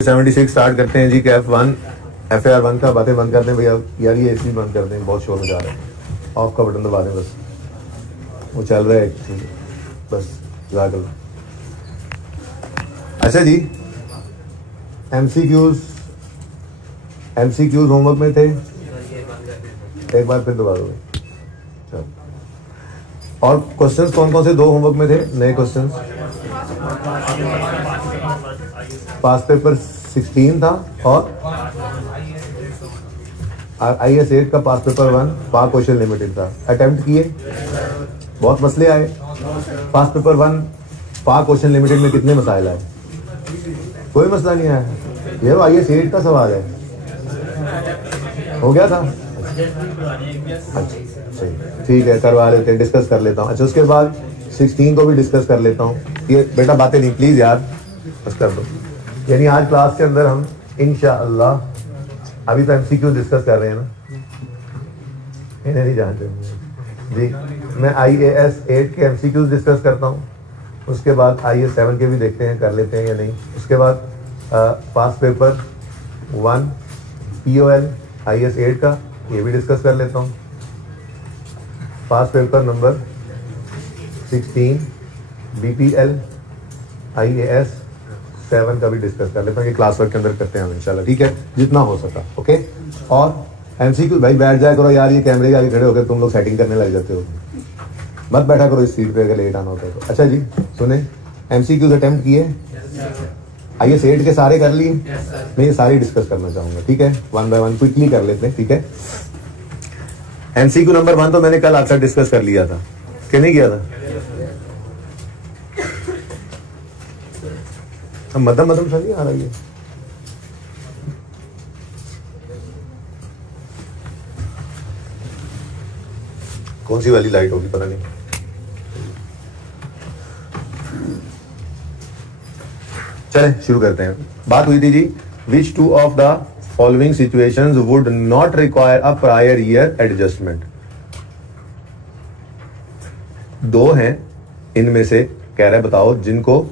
76 start करते हैं जी। Kaif 1 FAR 1 का बातें बंद कर दें भैया। यार ये AC बंद कर दें, बहुत शोर मचा रहा है। ऑफ का बटन दबा दें बस, वो चल रहा है ठीक है बस। जाकर अच्छा जी, MCQs होमवर्क में थे, एक बार फिर दबा दो। चलो, और क्वेश्चंस कौन कौन से दो होमवर्क में थे नए क्वेश्चंस? पास पेपर 16 था और IAS 8 का पास पेपर 1 पार क्वेश्चन लिमिटेड था। अटेम्प्ट किए, बहुत मसले आए। पास पेपर 1 पार क्वेश्चन लिमिटेड में कितने मसाइल आए? कोई मसला नहीं आया। ये IAS 8 का सवाल है, हो गया था। अच्छा ठीक है, करवा लेते हैं, डिस्कस कर लेता हूँ। अच्छा उसके बाद 16 को भी डिस्कस कर लेता हूँ। ये बेटा बातें नहीं प्लीज यार, बस कर दो। यानी आज क्लास के अंदर हम इंशाअल्लाह, अभी तो MCQ डिस्कस कर रहे हैं ना, इन्हें नहीं जानते जी। मैं IAS 8 के MCQ डिस्कस करता हूँ, उसके बाद IAS 7 के भी देखते हैं कर लेते हैं या नहीं। उसके बाद पास पेपर 1 POL IAS 8 का ये भी डिस्कस कर लेता हूँ। पास पेपर नंबर 16 BPL IAS 7 का भी डिस्कस कर लेते हैं कि क्लास वर्क के अंदर करते हैं हम इंशाल्लाह, ठीक है, जितना हो सका। ओके, और MCQ भाई बैठ जाया करो यार, ये कैमरे के आगे खड़े होकर तुम लोग सेटिंग करने लग जाते हो, मत बैठा करो इस सीट पे अगर लेट आना होता है तो। अच्छा जी सुने, MCQ अटेम्प्ट किए, IAS 8 के सारे कर लिए। मैं ये सारे डिस्कस करना चाहूंगा, ठीक है, 1 बाय 1 क्विकली कर लेते हैं, ठीक है। MCQ नंबर 1 तो मैंने कल आपसे डिस्कस कर लिया था कि नहीं किया था? अब मदम सा नहीं आ रही है। कौन सी वाली लाइट होगी पता नहीं। चलें शुरू करते हैं। बात हुई थी जी, which two of the following situations would not require a prior year adjustment. दो हैं, इनमें से कह रहा है बताओ जिनको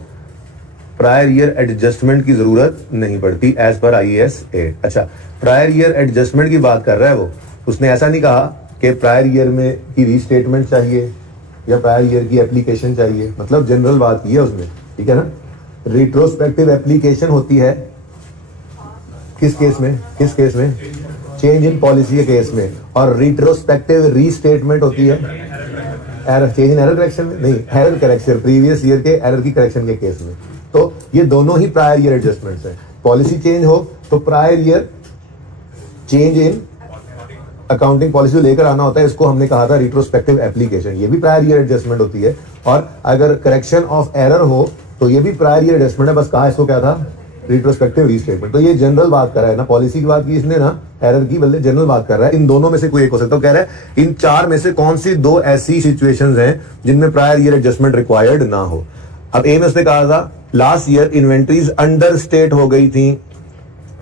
प्रायर ईयर एडजस्टमेंट की जरूरत नहीं पड़ती एज पर IAS 8। अच्छा, प्रायर ईयर एडजस्टमेंट की बात कर रहा है वो, उसने ऐसा नहीं कहा कि प्रायर ईयर में की रीस्टेटमेंट चाहिए या प्रायर ईयर की एप्लीकेशन चाहिए, मतलब जनरल बात की है उसने, ठीक है ना। रिट्रोस्पेक्टिव एप्लीकेशन होती है किस केस में? चेंज इन पॉलिसी के केस में। और रिट्रोस्पेक्टिव रीस्टेटमेंट होती है error, change in error correction में नहीं, एरर करेक्शन, प्रीवियस ईयर के एरर की करेक्शन के केस में। तो ये दोनों ही प्रायर ईयर एडजस्टमेंट्स है। पॉलिसी चेंज हो तो prior year change in accounting policy लेकर आना होता है, इसको हमने कहा था रिट्रोस्पेक्टिव एप्लीकेशन। ये भी प्रायर ईयर एडजस्टमेंट होती है। और अगर करेक्शन ऑफ एरर हो तो ये भी प्रायर ईयर एडजस्टमेंट है, बस कहा इसको क्या था, रिट्रोस्पेक्टिव रीस्टेटमेंट। तो ये जनरल बात कर रहा है ना, पॉलिसी की बात की इसने ना, एरर की बदले जनरल बात कर रहा है। इन दोनों में से कोई एक हो सकता है। तो कह रहा है इन चार में से कौन सी दो ऐसी सिचुएशंस हैं जिनमें प्रायर ईयर एडजस्टमेंट रिक्वायर्ड ना हो। अब ए में उसने कहा था last year inventories under state हो गई थी,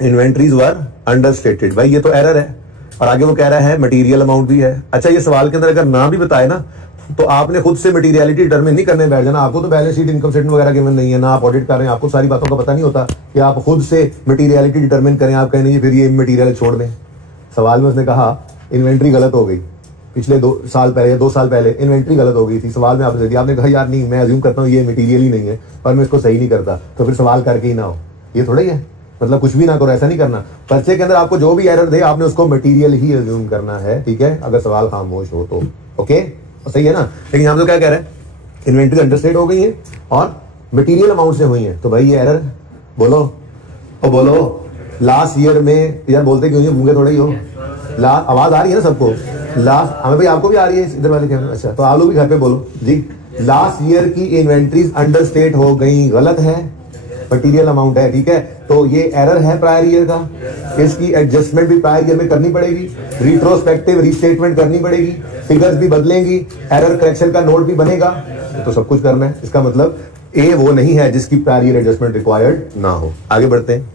इन्वेंट्रीज वर अंडर स्टेटेड। भाई ये तो एरर है। और आगे वो कह रहा है मटेरियल अमाउंट भी है। अच्छा, ये सवाल के अंदर अगर ना भी बताए ना तो आपने खुद से मटेरियलिटी डिटरमिन नहीं करने बैठ जाना। आपको तो बैलेंस शीट, इनकम स्टेटमेंट वगैरह गिवन नहीं है ना, आप ऑडिट कर रहे हैं, आपको सारी बातों का पता नहीं होता कि आप खुद से मटेरियलिटी डिटरमिन करें। आप कहें नहीं फिर ये मटेरियल छोड़ दें। सवाल में उसने कहा इन्वेंट्री गलत हो गई, पिछले 2 साल पहले इन्वेंट्री गलत हो गई थी। सवाल में आपने दिया, आपने कहा यार नहीं, मैं अज्यूम करता हूँ ये मटेरियल ही नहीं है पर मैं इसको सही नहीं करता, तो फिर सवाल करके ही ना हो। ये थोड़ा ही है, मतलब कुछ भी ना करो, ऐसा नहीं करना। पर्चे के अंदर आपको जो भी एरर दे आपने उसको मटेरियल ही अज्यूम करना है, ठीक है, अगर सवाल खामोश हो तो। ओके, सही है ना। लेकिन यहाँ तो क्या कह रहे हैं, इन्वेंट्री अंडरस्टेट हो गई है और मटेरियल अमाउंट से हुई है, तो भाई ये एरर बोलो। और बोलो लास्ट ईयर में, यार बोलते क्यों नहीं, गूंगे थोड़ा ही हो। आवाज आ रही है ना सबको? लास्ट हमें भाई आपको भी आ रही है इधर वाले कैमरे? अच्छा, तो आप लोग भी घर पे बोलो जी। लास्ट ईयर की इन्वेंट्रीज अंडर स्टेट हो गई, गलत है, मटीरियल अमाउंट है, ठीक है, तो ये एरर है प्रायर ईयर का। इसकी एडजस्टमेंट भी प्रायर ईयर में करनी पड़ेगी, रिट्रोस्पेक्टिव रीस्टेटमेंट करनी पड़ेगी, फिगर्स भी बदलेंगी, एरर करेक्शन का नोट भी बनेगा, तो सब कुछ करना है। इसका मतलब ए वो नहीं है जिसकी प्रायर ईयर एडजस्टमेंट रिक्वायर्ड ना हो। आगे बढ़ते हैं।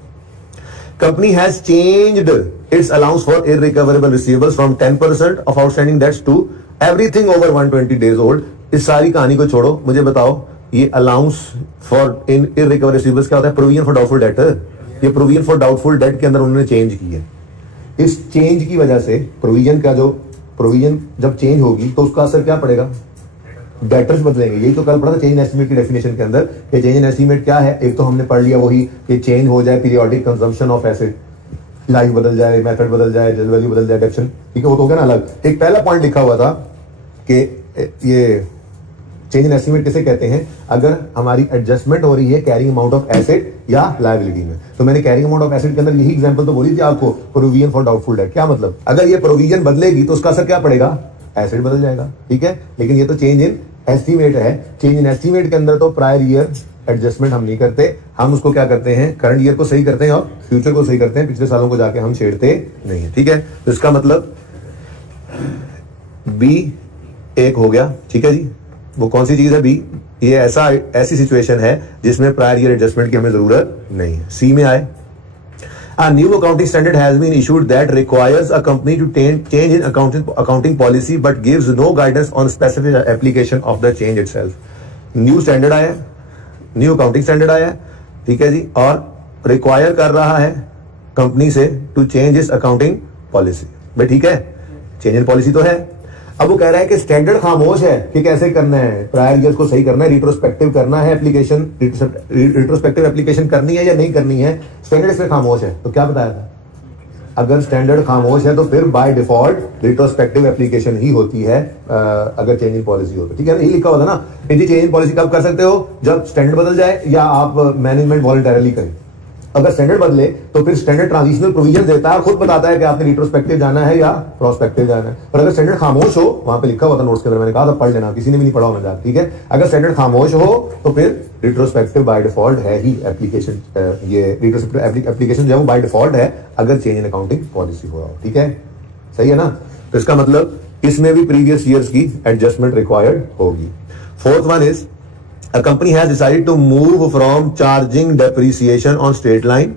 Company has changed its allowance for irrecoverable receivables from 10% of outstanding debts to everything over 120 days old. इस सारी कहानी को छोड़ो, मुझे बताओ ये allowance for in irrecoverable receivables क्या होता है? Provision for doubtful debtor. ये प्रोविजन फॉर डाउटफुल डेट के अंदर उन्होंने चेंज की है। इस चेंज की वजह से प्रोविजन का जो प्रोविजन जब चेंज होगी तो उसका असर क्या पड़ेगा, डेटर्स बदलेंगे। यही तो कल पढ़ा था चेंज इन एस्टीमेट की डेफिनेशन के अंदर कि चेंज इन एस्टीमेट क्या है। एक तो हमने पढ़ लिया वही कि चेंज हो जाए periodic consumption of acid, life बदल जाए, मेथड बदल जाए, जेल वैल्यू बदल जाए, डेप्शन, ठीक है, वो तो हो गया ना अलग। एक पहला पॉइंट लिखा हुआ था कि ये चेंज इन एस्टीमेट किसे कहते हैं, अगर हमारी एडजस्टमेंट हो रही है कैरिंग अमाउंट ऑफ एसिड या लायबिलिटी में। तो मैंने कैरिंग अमाउंट ऑफ एसिड के अंदर यही एग्जांपल तो बोली थी आपको, प्रोविजन फॉर डाउटफुल डेट। क्या मतलब, अगर ये प्रोविजन बदलेगी तो उसका असर क्या पड़ेगा, एसिड बदल जाएगा, ठीक है। लेकिन ये तो चेंज इन एस्टीमेट है। चेंज इन एस्टीमेट के अंदर तो प्रायर ईयर एडजस्टमेंट हम नहीं करते, हम उसको क्या करते हैं, करंट ईयर को सही करते हैं और फ्यूचर को सही करते हैं, पिछले सालों को जाके हम छेड़ते नहीं है, ठीक है। तो इसका मतलब बी एक हो गया, ठीक है जी। वो कौन सी चीज है बी, ये ऐसी सिचुएशन है जिसमें प्रायर ईयर एडजस्टमेंट की हमें जरूरत नहीं है। सी में आए, A new accounting standard has been issued that requires a company to change in accounting policy but gives no guidance on specific application of the change itself. New standard आया, new accounting standard आया, ठीक है जी, और require कर रहा है company से to change इस अकाउंटिंग पॉलिसी। भाई ठीक है, चेंज इन पॉलिसी तो है। अब वो कह रहा है कि स्टैंडर्ड खामोश है कि कैसे करना है, प्रायर ईयर्स को सही करना है, रिट्रोस्पेक्टिव करना है, एप्लीकेशन रिट्रोस्पेक्टिव एप्लीकेशन करनी है या नहीं करनी है, स्टैंडर्ड इसमें खामोश है। तो क्या बताया था, अगर स्टैंडर्ड खामोश है तो फिर बाय डिफॉल्ट रिट्रोस्पेक्टिव एप्लीकेशन ही होती है अगर चेंज इन पॉलिसी हो तो, ठीक है ना। यही लिखा होता ना कि जी चेंज इन पॉलिसी कब कर सकते हो, जब स्टैंडर्ड बदल जाए या आप मैनेजमेंट वॉलंटरली करें। अगर स्टैंडर्ड बदले तो फिर स्टैंडर्ड ट्रांजिशनल प्रोविजन देता है और खुद बताता है कि आपने रिट्रोस्पेक्टिव जाना है या प्रोस्पेक्टिव जाना है। पर अगर स्टैंडर्ड खामोश हो, वहां पे लिखा हुआ था नोट्स के अंदर, मैंने कहा था पढ़ लेना, किसी ने भी नहीं पढ़ा होना, ठीक है। अगर स्टैंडर्ड खामोश हो तो फिर रिट्रोस्पेक्टिव बाय डिफॉल्ट है ही एप्लीकेशन, ये रिट्रोस्पेक्टिव एप्लीकेशन जो है वो बाय डिफॉल्ट है अगर चेंज इन अकाउंटिंग पॉलिसी हो रहा हो, ठीक है, सही है ना। तो इसका मतलब इसमें भी प्रीवियस ईयर्स की एडजस्टमेंट रिक्वायर्ड होगी। Fourth one is a company has decided to move from charging depreciation on straight line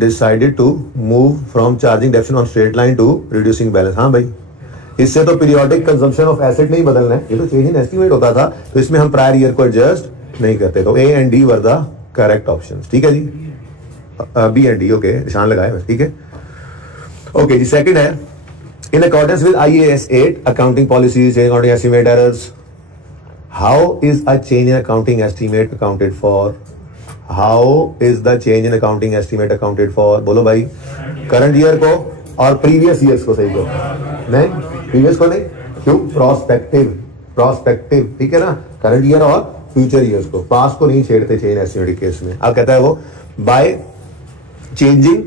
to straight line to reducing balance। हाँ भाई, इससे तो पीरियोडिक कंजम्पशन ऑफ एसेट नहीं बदलना है, ये तो चेंज इन एस्टीमेट होता था, तो इसमें हम प्रायर ईयर को एडजस्ट नहीं करते। तो A and D were the correct options, ठीक है जी। बी एंड डी ओके, निशान लगाए बस, ठीक है। ओके जी, सेकंड है in accordance with IAS 8 accounting policies, accounting estimate errors, how is a change in accounting estimate accounted for? How is the change in accounting estimate accounted for? बोलो भाई, current year को और previous years को सही को नहीं, previous को नहीं, क्यों, प्रोस्पेक्टिव, ठीक है ना, करंट ईयर और फ्यूचर ईयर्स को, पास्ट को नहीं छेड़ते चेंज एस्टिमेट केस में। अब कहता है वो bye changing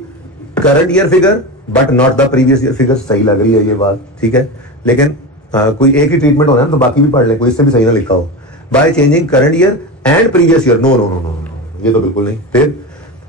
current year figure but not the previous year figure. सही लग रही है ये बात, ठीक है, लेकिन कोई एक ही ट्रीटमेंट होना है तो बाकी भी पढ़ ले, कोई इससे भी सही ना लिखा हो। By changing current year and previous year, no no no no, ये तो बिल्कुल नहीं। फिर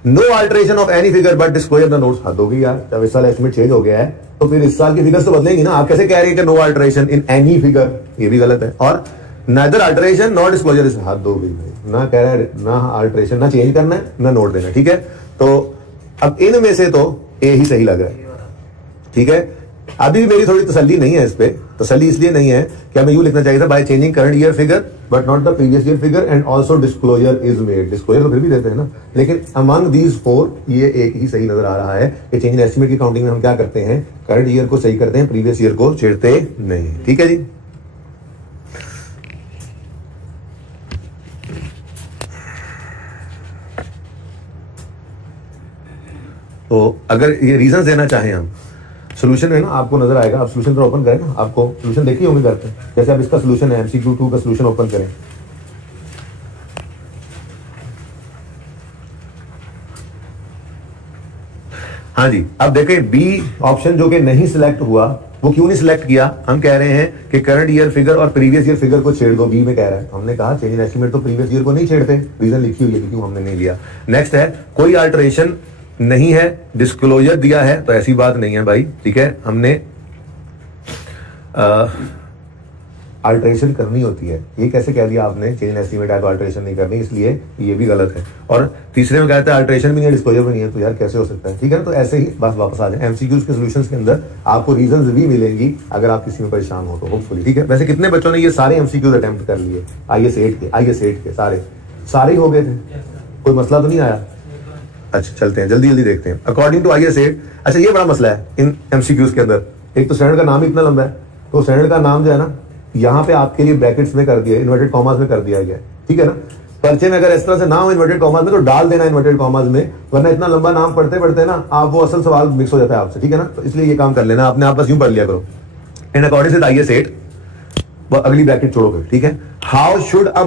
no alteration of any figure but disclosure the notes. हद होगी यार, जब इस साल एस्टिमेट चेंज हो गया है तो फिर इस साल की फिगर्स तो बदलेंगी ना। आप कैसे कह रहे हैं कि no alteration in any figure, ये भी गलत है। और नाइदर अल्टरेशन नॉट डिस्क्लोजर, इस हद होगी भाई, ना कह रहे ना अल्टरेशन, ना चेंज करना है ना नोट देना, ठीक है। तो अब इनमें से तो ए ही सही लग रहा है, ठीक है। अभी भी मेरी थोड़ी तसल्ली नहीं है इस पे, तसल्ली इसलिए नहीं है कि हमें यूं लिखना चाहिए था bye changing current year figure but not the previous year figure and also disclosure is made. Disclosure तो फिर भी देते हैं ना, लेकिन अमंग दीज फोर ये एक ही सही नजर आ रहा है कि चेंज इन एस्टिमेट की काउंटिंग में हम क्या करते हैं, करंट ईयर को सही करते हैं, प्रीवियस ईयर को छेड़ते नहीं, ठीक है जी। तो अगर ये रीजन देना चाहें हम, सोल्यूशन है ना आपको नजर आएगा, आप सोल्यूशन पर ओपन करें ना, आपको सोल्यूशन देखिए होंगे करते हैं। जैसे अब इसका सोल्यूशन है, MCQ 2 का सोल्यूशन ओपन करें। हाँ जी, अब देखें बी ऑप्शन जो कि नहीं सिलेक्ट हुआ, वो क्यों नहीं सिलेक्ट किया, हम कह रहे हैं कि करंट ईयर फिगर और प्रीवियस ईयर फिगर को छेड़ दो। बी में कह रहा है, हमने कहा चेंज इन एस्टीमेट तो प्रीवियस ईयर को नहीं छेड़ते, रीजन लिखी हुई है क्यों हमने नहीं लिया। नेक्स्ट है कोई अल्टरेशन नहीं है, डिस्क्लोजर दिया है, तो ऐसी बात नहीं है भाई, ठीक है। हमने अल्टरेशन करनी होती है, ये कैसे कह दिया आपने, चेंज इन एस्टीमेट है तो अल्टरेशन नहीं करनी, इसलिए ये भी गलत है। और तीसरे में कहते हैं अल्टरेशन भी नहीं है, डिस्क्लोजर भी नहीं है, तो यार कैसे हो सकता है, ठीक है ना। तो ऐसे ही बस वापस आ जाए, MCQs के सॉल्यूशंस के अंदर आपको रीजंस भी मिलेंगी अगर आप किसी में परेशान हो तो, होपफुली, ठीक है। वैसे कितने बच्चों ने ये सारे MCQs अटेम्प्ट कर लिए IAS 8 के सारे ही हो गए थे, कोई मसला तो नहीं आया, अच्छा चलते हैं, जल्दी जल्दी देखते हैं। अकॉर्डिंग टू IAS 8, अच्छा ये बड़ा मसला है इन MCQs के अंदर। एक तो स्टैंडर्ड का नाम ही इतना लंबा है, तो स्टैंडर्ड का नाम जो है ना यहाँ पे आपके लिए ब्रैकेट्स में कर दिया, इन्वर्टेड कॉमास में कर दिया गया, ठीक है ना। पर्चे में अगर इस तरह से ना हो इन्वर्टेड कॉमास में तो डाल देना इन्वर्टेड कॉमास में, वरना इतना लंबा नाम पढ़ते पढ़ते ना आप वो असल सवाल मिक्स हो जाता है आपसे, ठीक है ना। तो इसलिए ये काम कर लेना आपने, आप बस यूं पढ़ लिया करो। इन अकॉर्डिंग टू IAS 8, अगली ब्रैकेट छोड़ो फिर, ठीक है। How should a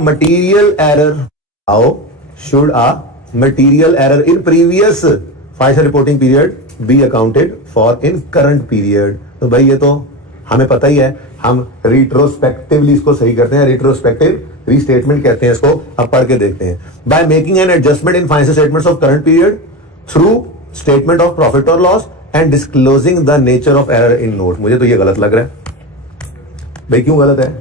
material error in previous financial reporting period B accounted for in current period. तो भाई ये तो हमें पता ही है, हम रिट्रोस्पेक्टिवली इसको सही करते हैं, रिट्रोस्पेक्टिव रीस्टेटमेंट कहते हैं इसको। अब पढ़ के देखते हैं। By making an adjustment in financial statements of current period through statement of profit और loss and disclosing the nature of error in note. मुझे तो ये गलत लग रहा है भाई। क्यों गलत है?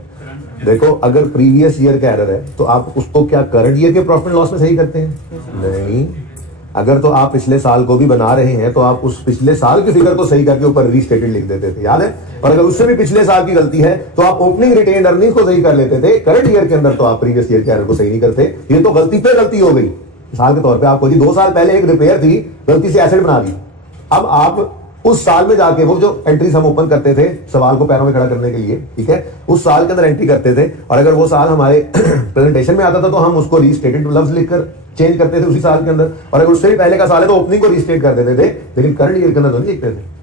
देखो अगर प्रीवियस ईयर का एरर है तो आप उसको क्या करंट ईयर के प्रॉफिट लॉस में सही करते हैं? नहीं। अगर तो आप पिछले साल को भी बना रहे हैं तो आप उस पिछले साल की फिगर को सही करके ऊपर रीस्टेटेड लिख देते थे, याद है। और अगर उससे भी पिछले साल की गलती है तो आप ओपनिंग रिटेन्ड अर्निंग को सही कर लेते थे। करंट ईयर के अंदर तो आप प्रीवियस ईयर के एरर को सही नहीं करते। ये तो गलती पे गलती हो गई। मिसाल के तौर पे आपको जी 2 साल पहले एक रिपेयर थी, गलती से एसेट बना दी। अब आप उस साल में जाके वो जो एंट्रीज हम ओपन करते थे सवाल को पैरों में खड़ा करने के लिए, ठीक है, उस साल के अंदर एंट्री करते थे, और अगर वो साल हमारे प्रेजेंटेशन में आता था तो हम उसको रीस्टेटेड लफ्ज लिखकर चेंज करते थे उसी साल के अंदर। और अगर उससे भी पहले का साल है तो ओपनिंग को रीस्टेट कर देते थे, लेकिन करंट ईयर के अंदर तो नहीं लिखते थे।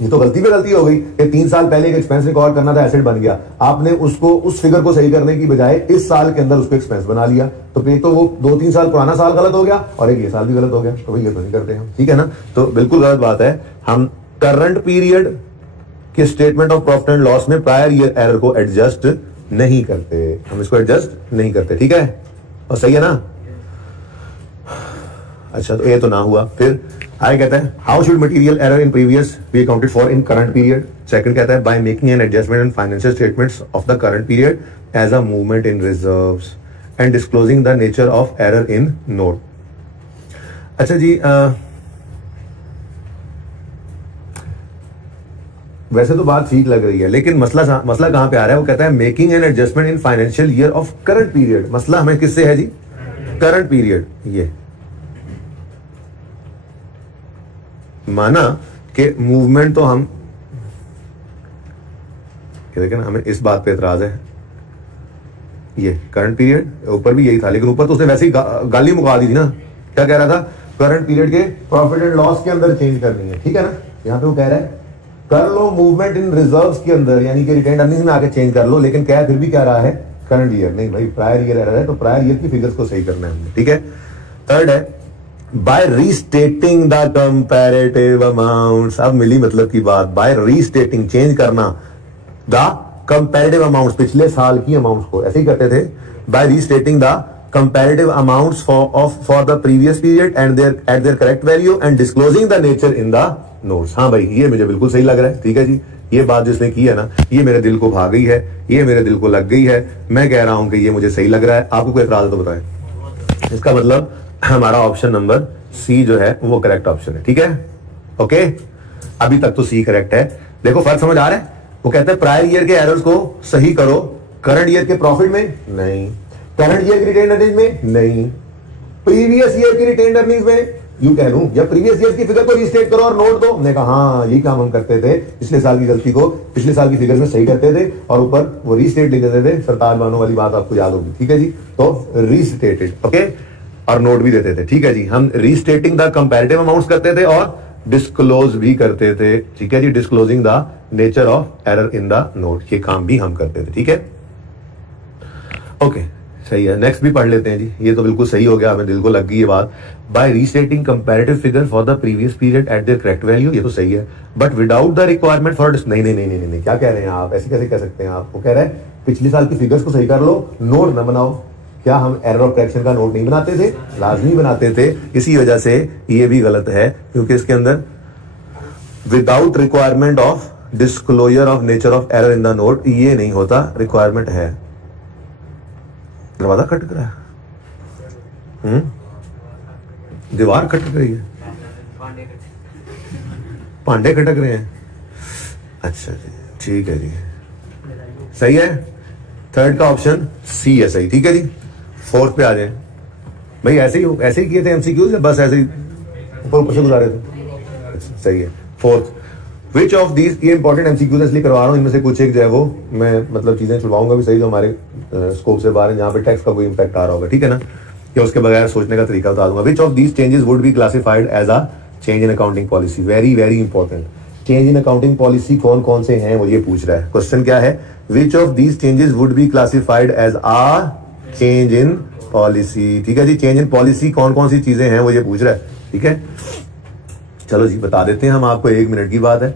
ये तो गलती पे गलती हो गई कि 3 साल पहले एक एक्सपेंस रिकॉर्ड करना था, एसेट बन गया, आपने उसको उस फिगर को सही करने की बजाय इस साल के अंदर उसको एक्सपेंस बना लिया, तो फिर तो वो 2-3 साल पुराना साल गलत हो गया और एक ये साल भी गलत हो गया। तो भाई ये तो नहीं करते हम, ठीक है ना। तो बिल्कुल गलत बात है। हम करंट पीरियड के statement of profit and loss में प्रायर ईयर एरर को एडजस्ट नहीं करते, हम इसको एडजस्ट नहीं करते, ठीक है। और सही है ना। अच्छा तो ये तो ना हुआ। फिर आगे कहता है how should material error in previous be accounted for in current period. Second कहता है by making an adjustment in financial statements of the current period as a movement in reserves and disclosing the nature of error in note. अच्छा जी, वैसे तो बात ठीक लग रही है, लेकिन मसला कहां पे आ रहा है? वो कहता है making an adjustment in financial year of current period. मसला हमें किससे है जी? Current period. ये माना कि मूवमेंट तो हम देखें ना, हमें इस बात पे एतराज है, ये करंट पीरियड ऊपर भी यही था, लेकिन ऊपर तो उसने वैसे ही गाली मुका दी थी ना। क्या कह रहा था? करंट पीरियड के प्रॉफिट एंड लॉस के अंदर चेंज करनी है, ठीक है ना। यहां पे वो कह रहा है कर लो मूवमेंट इन रिजर्व्स के अंदर, यानी कि रिटेन्ड अर्निंग्स में आके चेंज कर लो, लेकिन क्या फिर भी क्या रहा है? Current year. नहीं भाई, प्रायर ईयर एरर है तो प्रायर ईयर की फिगर्स को सही करना है, ठीक है। थर्ड है by restating the comparative amounts. अब मिली मतलब की बात, बाय रीस्टेटिंग चेंज करना द कंपैरेटिव अमाउंट्स, पिछले साल की अमाउंट्स को ऐसे ही करते थे। By restating the comparative amounts for the previous period and at their correct value and disclosing the nature in the notes। हाँ भाई ये मुझे बिल्कुल सही लग रहा है, ठीक है जी। ये बात जिसने की है ना, ये मेरे दिल को भा गई है, ये मेरे दिल को लग गई है। मैं कह रहा हूं कि ये मुझे सही लग रहा है। आपको कोई एतराज तो बताएं। इसका मतलब हमारा ऑप्शन नंबर सी जो है वो करेक्ट ऑप्शन है, ठीक है। ओके, अभी तक तो सी करेक्ट है। देखो फर्क समझ आ रहा है। वो कहते हैं प्रायर ईयर के एरर्स को सही करो, करंट ईयर के प्रॉफिट में नहीं, करंट ईयर की रिटेन्ड अर्निंग्स में नहीं, प्रीवियस ईयर की रिटेन्ड अर्निंग्स में यूं कह लूं, या प्रीवियस ईयर की फिगर को रीस्टेट करो और नोट दो। हमने कहा हाँ यही काम हम करते थे, पिछले साल की गलती को पिछले साल की फिगर में सही करते थे और ऊपर वो रीस्टेट लिख देते थे। सरताज बानो वाली बात आपको याद होगी, ठीक है जी। तो रीस्टेटेड, ओके, और नोट भी देते थे, ठीक है जी। हम रीस्टेटिंग द कंपैरेटिव अमाउंट्स करते थे और डिस्क्लोज भी करते थे, ठीक है जी। Disclosing the nature of error in the note, ये काम भी हम करते थे, ठीक है। ओके सही है। नेक्स्ट भी पढ़ लेते हैं जी। ये तो बिल्कुल सही हो गया, हमें दिल को लग गई ये बात। By restating comparative figure for the previous period at their correct value, ये तो सही है, but without the requirement for नहीं नहीं नहीं नहीं नहीं, क्या कह रहे हैं आप? ऐसे कैसे कह सकते हैं आप? वो कह रहे हैं पिछले साल की फिगर्स को सही कर लो, नोट न बनाओ। क्या हम एरर ऑफ करेक्शन का नोट नहीं बनाते थे? लाजमी बनाते थे। इसी वजह से ये भी गलत है, क्योंकि इसके अंदर without requirement of disclosure of nature of error in the note ये नहीं होता, रिक्वायरमेंट है। दरवाजा खटक रहा है, दीवार खटक रही है, पांडे खटक रहे हैं। अच्छा जी ठीक है जी, सही है। थर्ड का ऑप्शन सी है सही, ठीक है जी। फोर्थ पे आ जाए भाई। ऐसे ही किए थे एमसीक्यूज, बस ऐसे ही ऊपर से गुजारे थे, सही है। फोर्थ, विच ऑफ दीज, ये इंपॉर्टेंट एमसीक्यूज इसलिए करवा रहा हूँ, इनमें से कुछ एक जो है वो मैं मतलब चीजें छुड़वाऊंगा भी सही जो हमारे स्कोप से बाहर है, जहाँ पे टैक्स का कोई इंपैक्ट आ रहा होगा, ठीक है ना, या उसके बगैर सोचने का तरीका बता दूंगा। Which of these changes would be classified as a change in accounting policy, very very important. Change in accounting policy कौन कौन से हैं वो ये पूछ रहा है। क्वेश्चन क्या है, which of these changes would be classified as a change in policy, ठीक है जी। चेंज इन पॉलिसी कौन कौन सी चीजें हैं वो ये पूछ रहा है, ठीक है। चलो जी बता देते हैं हम आपको, 1 मिनट की बात है।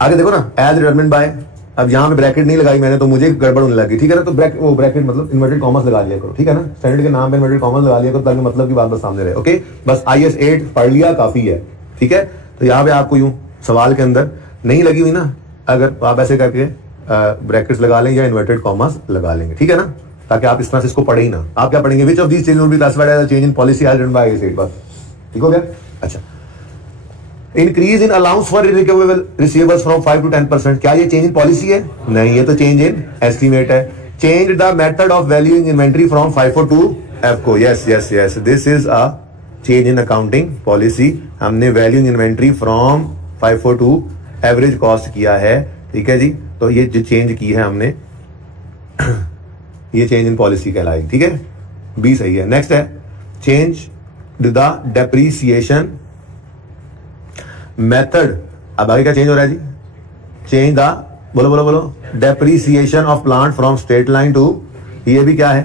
आगे देखो ना, एज डिटरमिन्ड बाय, अब यहाँ पे ब्रैकेट नहीं लगाई मैंने तो मुझे गड़बड़ होने लगी, ठीक है ना, तो ब्रैकेट मतलब इन्वर्टेड कॉमर्स लगा लिया करो, ठीक है ना, स्टैंडर्ड के नाम पे इन्वर्टेड कॉमर्स लगा लिया करो ताकि मतलब की बात बस सामने रहे। ओके, बस IS 8 पढ़ लिया काफी है, ठीक है। तो यहाँ पे आपको यूं सवाल के अंदर नहीं लगी हुई ना, अगर आप ऐसे करके ब्रैकेट्स लगा लें या इन्वर्टेड कॉमर्स लगा लेंगे, ठीक है ना, ताकि आप इस तरह से इसको पढ़े ही ना। आप क्या पढ़ेंगे, which of these changes will be classified as a change in policy as written by IS 8, बस ठीक हो गया। अच्छा, increase in allowance for irrecoverable receivables from 5 to 10%, क्या ये चेंज इन पॉलिसी है? नहीं, ये तो चेंज इन एस्टीमेट है। Change the method of valuing inventory from FIFO to FCO, yes yes yes, this is a change in accounting policy. हमने valuing inventory from FIFO to average cost किया है, ठीक है जी। तो ये जो चेंज की है हमने ये चेंज इन पॉलिसी कहलाएगी, ठीक है, बी सही है। नेक्स्ट है चेंज द डेप्रीसिएशन मेथड, अब आगे क्या चेंज हो रहा है जी, चेंज द, बोलो बोलो बोलो, depreciation of plant from straight line to, ये भी क्या है,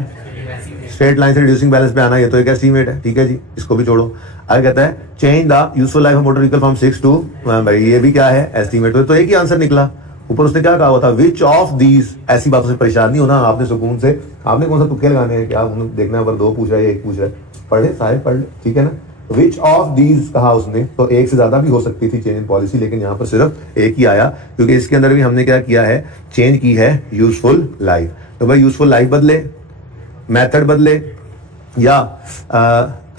स्ट्रेट लाइन से रिड्यूसिंग बैलेंस पे आना, ये तो एक एस्टीमेट है, ठीक है जी, इसको भी छोड़ो। आगे कहता है change the useful life of motor vehicle from 6 to, भाई ये भी क्या है, एस्टीमेट। तो एक ही आंसर निकला। ऊपर उसने क्या कहा हुआ था, विच ऑफ दीज, ऐसी बातों से परेशान नहीं होना आपने, सुकून से, आपने कौन सा तुक्के लगाने हैं, क्या देखना है, पर 2 पूछ रहा है, 1 पूछ रहा है, पढ़े सारे पढ़ ले, ठीक है ना। विच ऑफ दीज कहा उसने, तो एक से ज्यादा भी हो सकती थी चेंज इन पॉलिसी, लेकिन यहां पर सिर्फ एक ही आया, क्योंकि इसके अंदर भी हमने क्या किया है, चेंज की है यूजफुल लाइफ। तो भाई यूजफुल लाइफ बदले, मेथड बदले या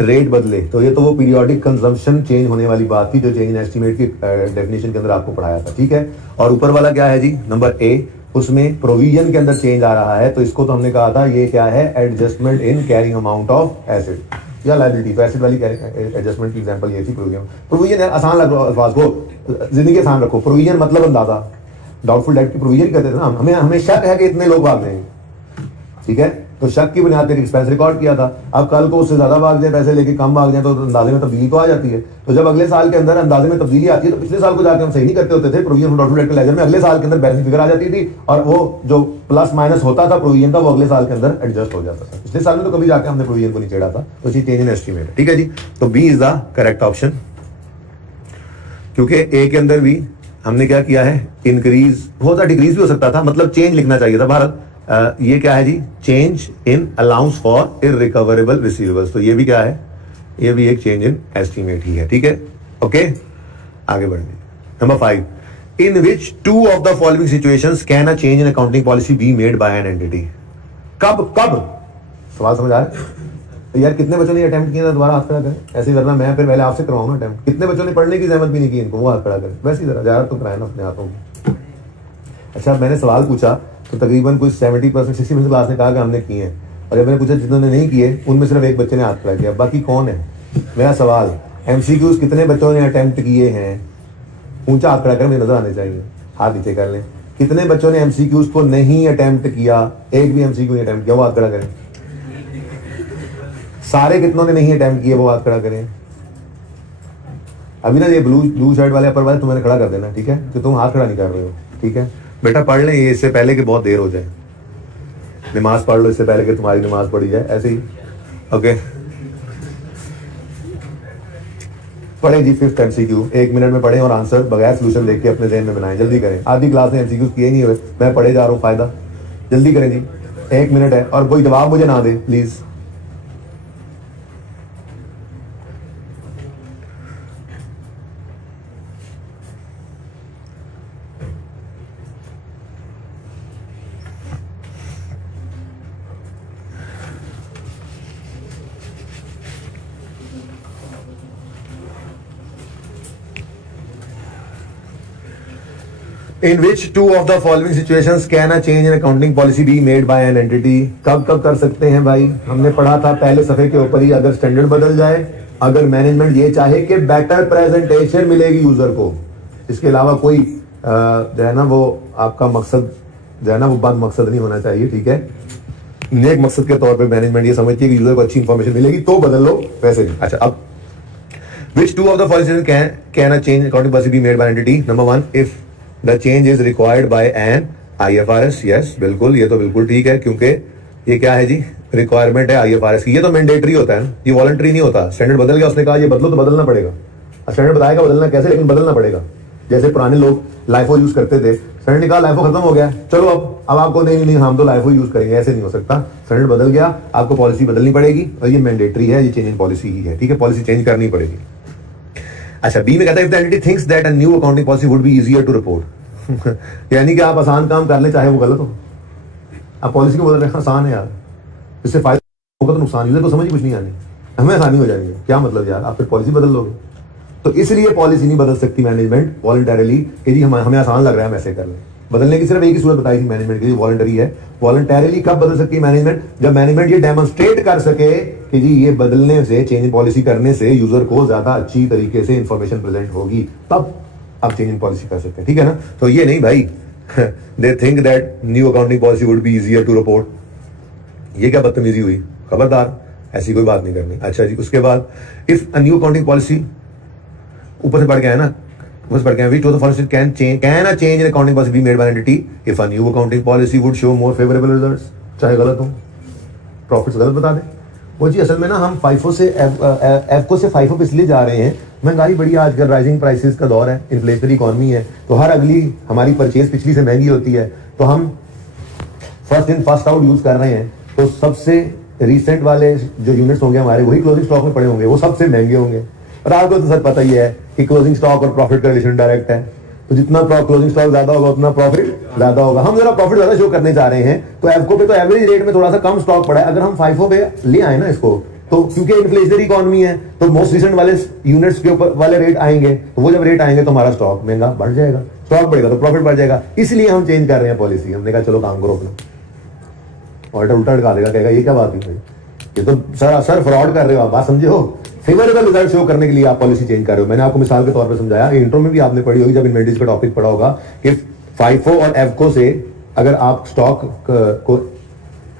रेट बदले, तो ये तो वो पीरियोडिक कंजम्पशन चेंज होने वाली बात थी जो चेंज इन एस्टीमेट की डेफिनेशन के अंदर आपको पढ़ाया था, ठीक है। और ऊपर वाला क्या है जी, नंबर A, उसमें प्रोविजन के अंदर चेंज आ रहा है, तो इसको तो हमने कहा था ये क्या है, adjustment in carrying amount of asset या लायबिलिटी। तो एसेट वाली एडजस्टमेंट की एग्जांपल ये थी प्रोविजन। प्रोविजन यार आसान लग रहा है अल्फाज को, जिंदगी आसान रखो। प्रोविजन मतलब अंदाजा, डाउटफुल डेट की प्रोविजन कहते थे ना, हमें शक है कि इतने लोग भाग जाएंगे, ठीक है, तो शक की बुनियाद पर एक्सपेंस रिकॉर्ड किया था। अब कल को उससे ज्यादा भाग जाए, पैसे लेके कम भाग जाए, तो अंदाजे में तब्दीली तो आ जाती है। तो जब अगले साल के अंदर अंदाजे में तब्दीली आती है, तो पिछले साल को जाकर हम सही नहीं करते होते थे, प्रोविजन डाउटफुल डेट के लेजर में अगले साल के अंदर बैलेंस फिगर आ जाती थी, और वो जो प्लस माइनस होता था प्रोविजन का, वो अगले साल के अंदर एडजस्ट हो जाता था। पिछले साल में तो कभी जाकर हमने प्रोविजन को नहीं छेड़ा था, तो चेंज इन एस्टीमेट, ठीक है जी। तो B is the correct option, क्योंकि ए के अंदर भी हमने क्या किया है, इंक्रीज होता, डिक्रीज भी हो सकता था, मतलब चेंज लिखना चाहिए था भारत। ये क्या है जी, change in allowance for irrecoverable receivables, तो ये भी क्या है, ये भी एक चेंज इन एस्टीमेट ही है, ठीक है। ओके, आगे बढ़ेंगे। Number 5, in which 2 of the following situations can a change in accounting policy be made by an entity. कब कब, सवाल समझ आ रहा है? तो यार कितने बच्चों ने अटेम्प्ट किया था, दोबारा हाथ खड़ा करें। ऐसे ही करना, मैं फिर पहले आपसे करवाऊँ ना अटेम्प्ट। कितने बच्चों ने पढ़ने की जहमत भी नहीं की, इनको वो हाथ खड़ा करें। वैसे ही जरा ज़्यादा तो कराए ना अपने हाथों में। अच्छा, मैंने सवाल पूछा तो तकरीबन कुछ 70% 60% क्लास ने कहा कि हमने किए हैं, और जब मैंने पूछा जिन्होंने नहीं किए उनमें सिर्फ एक बच्चे ने हाथ खड़ा किया, बाकी कौन है? मेरा सवाल, MCQs कितने बच्चों ने अटेम्प्ट किए हैं? ऊंचा हाथ खड़ा कर, मुझे नजर आने चाहिए, हाथ नीचे कर लें। कितने बच्चों ने MCQs को नहीं अटेम्प्ट किया, एक भी MCQ नहीं अटेम्प्ट किया, वो हाथ खड़ा करें। सारे कितनों ने नहीं अटेम्प्ट किए, वो हाथ खड़ा करें। अभी ना ये ब्लू शर्ट वाले अपर वाले तुम्हें खड़ा कर देना, ठीक है, तो तुम हाथ खड़ा नहीं कर रहे हो, ठीक है बेटा। पढ़ लें ये इससे पहले कि बहुत देर हो जाए, नमाज पढ़ लो इससे पहले कि तुम्हारी नमाज पढ़ी जाए, ऐसे ही। ओके, पढ़े जी 5th MCQ, 1 मिनट में पढ़ें और आंसर बगैर सोल्यूशन देख के अपने ज़हन में बनाएं। जल्दी करें, आधी क्लास में MCQ किए नहीं हुए, मैं पढ़े जा रहा हूँ, फायदा। जल्दी करें जी, 1 मिनट है, और कोई जवाब मुझे ना दे please. In which 2 of the following situations can a change in accounting policy be made by an entity? कब कब कर सकते हैं भाई? हमने पढ़ा था पहले सफे के ऊपर ही, अगर स्टैंडर्ड बदल जाए, अगर मैनेजमेंट ये चाहे कि बेटर प्रेजेंटेशन मिलेगी यूजर को, इसके अलावा कोई जो है ना वो आपका मकसद जो है ना वो बद मकसद नहीं होना चाहिए, ठीक है। नेक मकसद के तौर पे मैनेजमेंट ये समझती है कि यूजर को अच्छी इंफॉर्मेशन मिलेगी तो बदल लो, वैसे नहीं। अच्छा, अब which two of the following can a change accounting policy be made by entity? Number one, if the change is required by an IFRS, yes, बिल्कुल, ये तो बिल्कुल ठीक है, क्योंकि ये क्या है जी, रिक्वायरमेंट है IFRS की। ये तो मैंडेटरी होता है, ये वॉलंटरी नहीं होता। स्टैंडर्ड बदल गया, उसने कहा ये बदलो तो बदलना पड़ेगा। स्टैंडर्ड बताएगा बदलना कैसे, लेकिन बदलना पड़ेगा। जैसे पुराने लोग लाइफो यूज करते थे, स्टैंडर्ड ने कहा लाइफो खत्म हो गया, चलो अब आपको नहीं हम तो लाइफो यूज करेंगे, ऐसे नहीं हो सकता। स्टैंडर्ड बदल गया, आपको पॉलिसी बदलनी पड़ेगी, और ये मैंडेटरी है, ये चेंज इन पॉलिसी ही है, ठीक है, पॉलिसी चेंज करनी पड़ेगी। अच्छा, बी में कहता है if the entity thinks that a new accounting policy would be easier to report, यानी कि आप आसान काम कर ले चाहे वो गलत हो, आप पॉलिसी को बदल रहे हैं, आसान है यार, इससे फायदा होगा तो नुकसान, यूजर को समझ ही कुछ नहीं आनी, हमें आसानी हो जाएगी। क्या मतलब यार, आप फिर पॉलिसी बदल लोगे? तो इसलिए पॉलिसी नहीं बदल सकती मैनेजमेंट वॉलंटरली कि जी हमें आसान लग रहा है हम ऐसे कर लें। बदलने की सिर्फ एक ही सूरत बताई थी मैनेजमेंट के लिए, वॉलंटरी है। वॉलंटरली कब बदल सकती है मैनेजमेंट? जब मैनेजमेंट ये डेमोन्स्ट्रेट कर सके कि जी ये बदलने से, चेंज इन पॉलिसी करने से यूजर को ज्यादा अच्छी तरीके से इंफॉर्मेशन प्रेजेंट होगी, तब आप चेंज इन पॉलिसी कर सकते हैं, ठीक है ना। तो ये नहीं भाई they think that new accounting policy would be easier to report, ये क्या बदतमीजी हुई, खबरदार ऐसी कोई बात नहीं करनी। अच्छा जी, उसके बाद if a new accounting policy, ऊपर से पढ़ के है ना, ऊपर से पढ़ के which of the following can a change in accounting policy be made by an entity if a new accounting policy would show more favorable results? चाहे गलत हो, प्रॉफिट्स गलत बता दें। वो जी असल में ना हम फाइफो से एफको से फाइफो पे इसलिए जा रहे हैं, महंगाई बड़ी आजकल, राइजिंग प्राइसेस का दौर है, इन्फ्लेशनरी इकोनॉमी है, तो हर अगली हमारी परचेज पिछली से महंगी होती है, तो हम first in first out use कर रहे हैं। तो सबसे रिसेंट वाले जो यूनिट्स होंगे हमारे, वही क्लोजिंग स्टॉक में पड़े होंगे, वो सबसे महंगे होंगे। और आपको तो सर पता ही है कि क्लोजिंग स्टॉक और प्रॉफिट का रिलेशन डायरेक्ट है, तो जितना क्लोजिंग स्टॉक ज्यादा होगा उतना प्रॉफिट ज्यादा होगा। हम जरा प्रॉफिट ज्यादा शो करने जा रहे हैं, तो एफको पे तो एवरेज रेट में थोड़ा सा कम स्टॉक पड़ा है, अगर हम फाइफो पे ले आए ना इसको, तो क्योंकि इन्फ्लेशनरी इकोनॉमी है, तो मोस्ट रिसेंट वाले यूनिट्स के ऊपर वाले रेट आएंगे, तो वो जब रेट आएंगे तो हमारा स्टॉक महंगा बढ़ जाएगा, स्टॉक बढ़ेगा तो प्रॉफिट बढ़ जाएगा। इसलिए हम चेंज कर रहे हैं पॉलिसी। हमने कहा चलो काम करो अपना, ऑर्डर उल्टा ढका देगा, कहेगा ये क्या बात है, ये तो सर फ्रॉड कर रहे हो आप, बात समझे हो। फेवरेबल रिजल्ट शो करने के लिए आप पॉलिसी चेंज कर रहे हो। मैंने आपको मिसाल के तौर पर समझाया, इंट्रो में भी आपने पढ़ी होगी जब इन्वेंटरीज का टॉपिक पढ़ा होगा, कि फाइफो और एफको से अगर आप स्टॉक को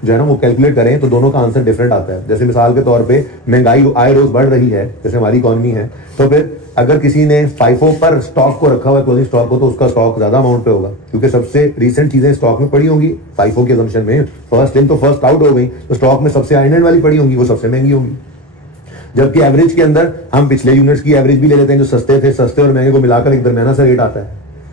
जो है ना वो कैलकुलेट करें तो दोनों का आंसर डिफरेंट आता है। जैसे मिसाल के तौर पे महंगाई आए रोज बढ़ रही है, जैसे हमारी इकोनॉमी है, तो फिर अगर किसी ने फाइफो पर स्टॉक को रखा हुआ है, क्लोजिंग स्टॉक को, तो उसका स्टॉक ज्यादा अमाउंट पे होगा, क्योंकि सबसे रिसेंट चीजें स्टॉक में पड़ी होंगी फाइफो के असम्पशन में, फर्स्ट इन तो फर्स्ट आउट हो गई, तो स्टॉक में सबसे आइंड वाली पड़ी होंगी, वो सबसे महंगी होंगी। जबकि एवरेज के अंदर हम पिछले यूनिट्स की एवरेज भी ले लेते हैं, जो सस्ते थे, सस्ते और महंगे को मिलाकर एक दरमियाना सा रेट आता है।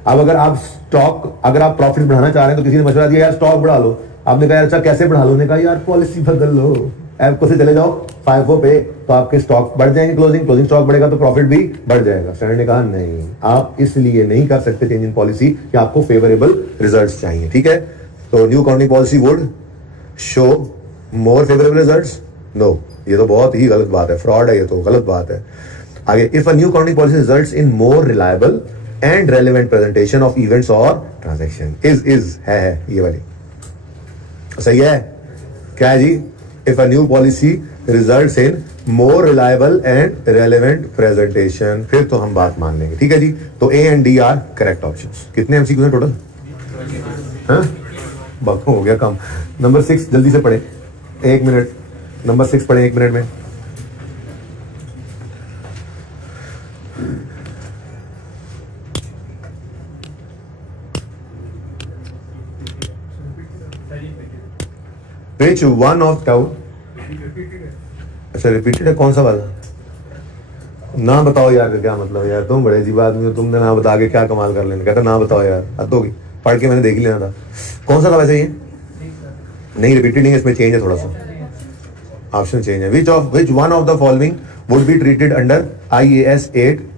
अब अगर आप प्रॉफिट बढ़ाना चाह रहे हैं, तो किसी ने मशवरा दिया यार स्टॉक बढ़ा लो, आपने कहा अच्छा कैसे बढ़ा लो, ने कहा यार पॉलिसी बदल लो, एफको से चले जाओ फाइफो पे, तो आपके स्टॉक बढ़ जाएंगे, क्लोजिंग स्टॉक बढ़ेगा तो प्रॉफिट भी बढ़ जाएगा। स्टैंडर्ड ने कहा नहीं, आप इसलिए नहीं कर सकते चेंज इन पॉलिसी कि आपको फेवरेबल रिजल्ट्स चाहिए, ठीक है। तो new accounting policy would show more favourable results, no, ये तो बहुत ही गलत बात है, फ्रॉड है, ये तो गलत बात है। आगे, if a new accounting policy results in more reliable and relevant presentation of events और ट्रांजैक्शन, इज है ये वाली सही है क्या है जी? If a new policy results in more reliable and relevant presentation, फिर तो हम बात मान लेंगे, ठीक है जी। तो A and D R correct options. कितने एमसीक्यू हैं टोटल? वक्त हो गया कम। नंबर 6 जल्दी से पढ़े, 1 मिनट, नंबर 6 पढ़े 1 मिनट में। Which one of the, अच्छा रिपीटेड है, कौन सा वाला? ना बताओ यार, क्या मतलब यार, तुम बड़े अजीब आदमी हो, तुमने ना बता के क्या कमाल कर लेना। कहता ना बताओ यार, हद होगी, पढ़ के मैंने देख ही लेना था। कौन सा था वैसे ये? नहीं रिपीटेड नहीं है, इसमें चेंज है थोड़ा सा, ऑप्शन चेंज है। Which one of the following would be treated under IAS 8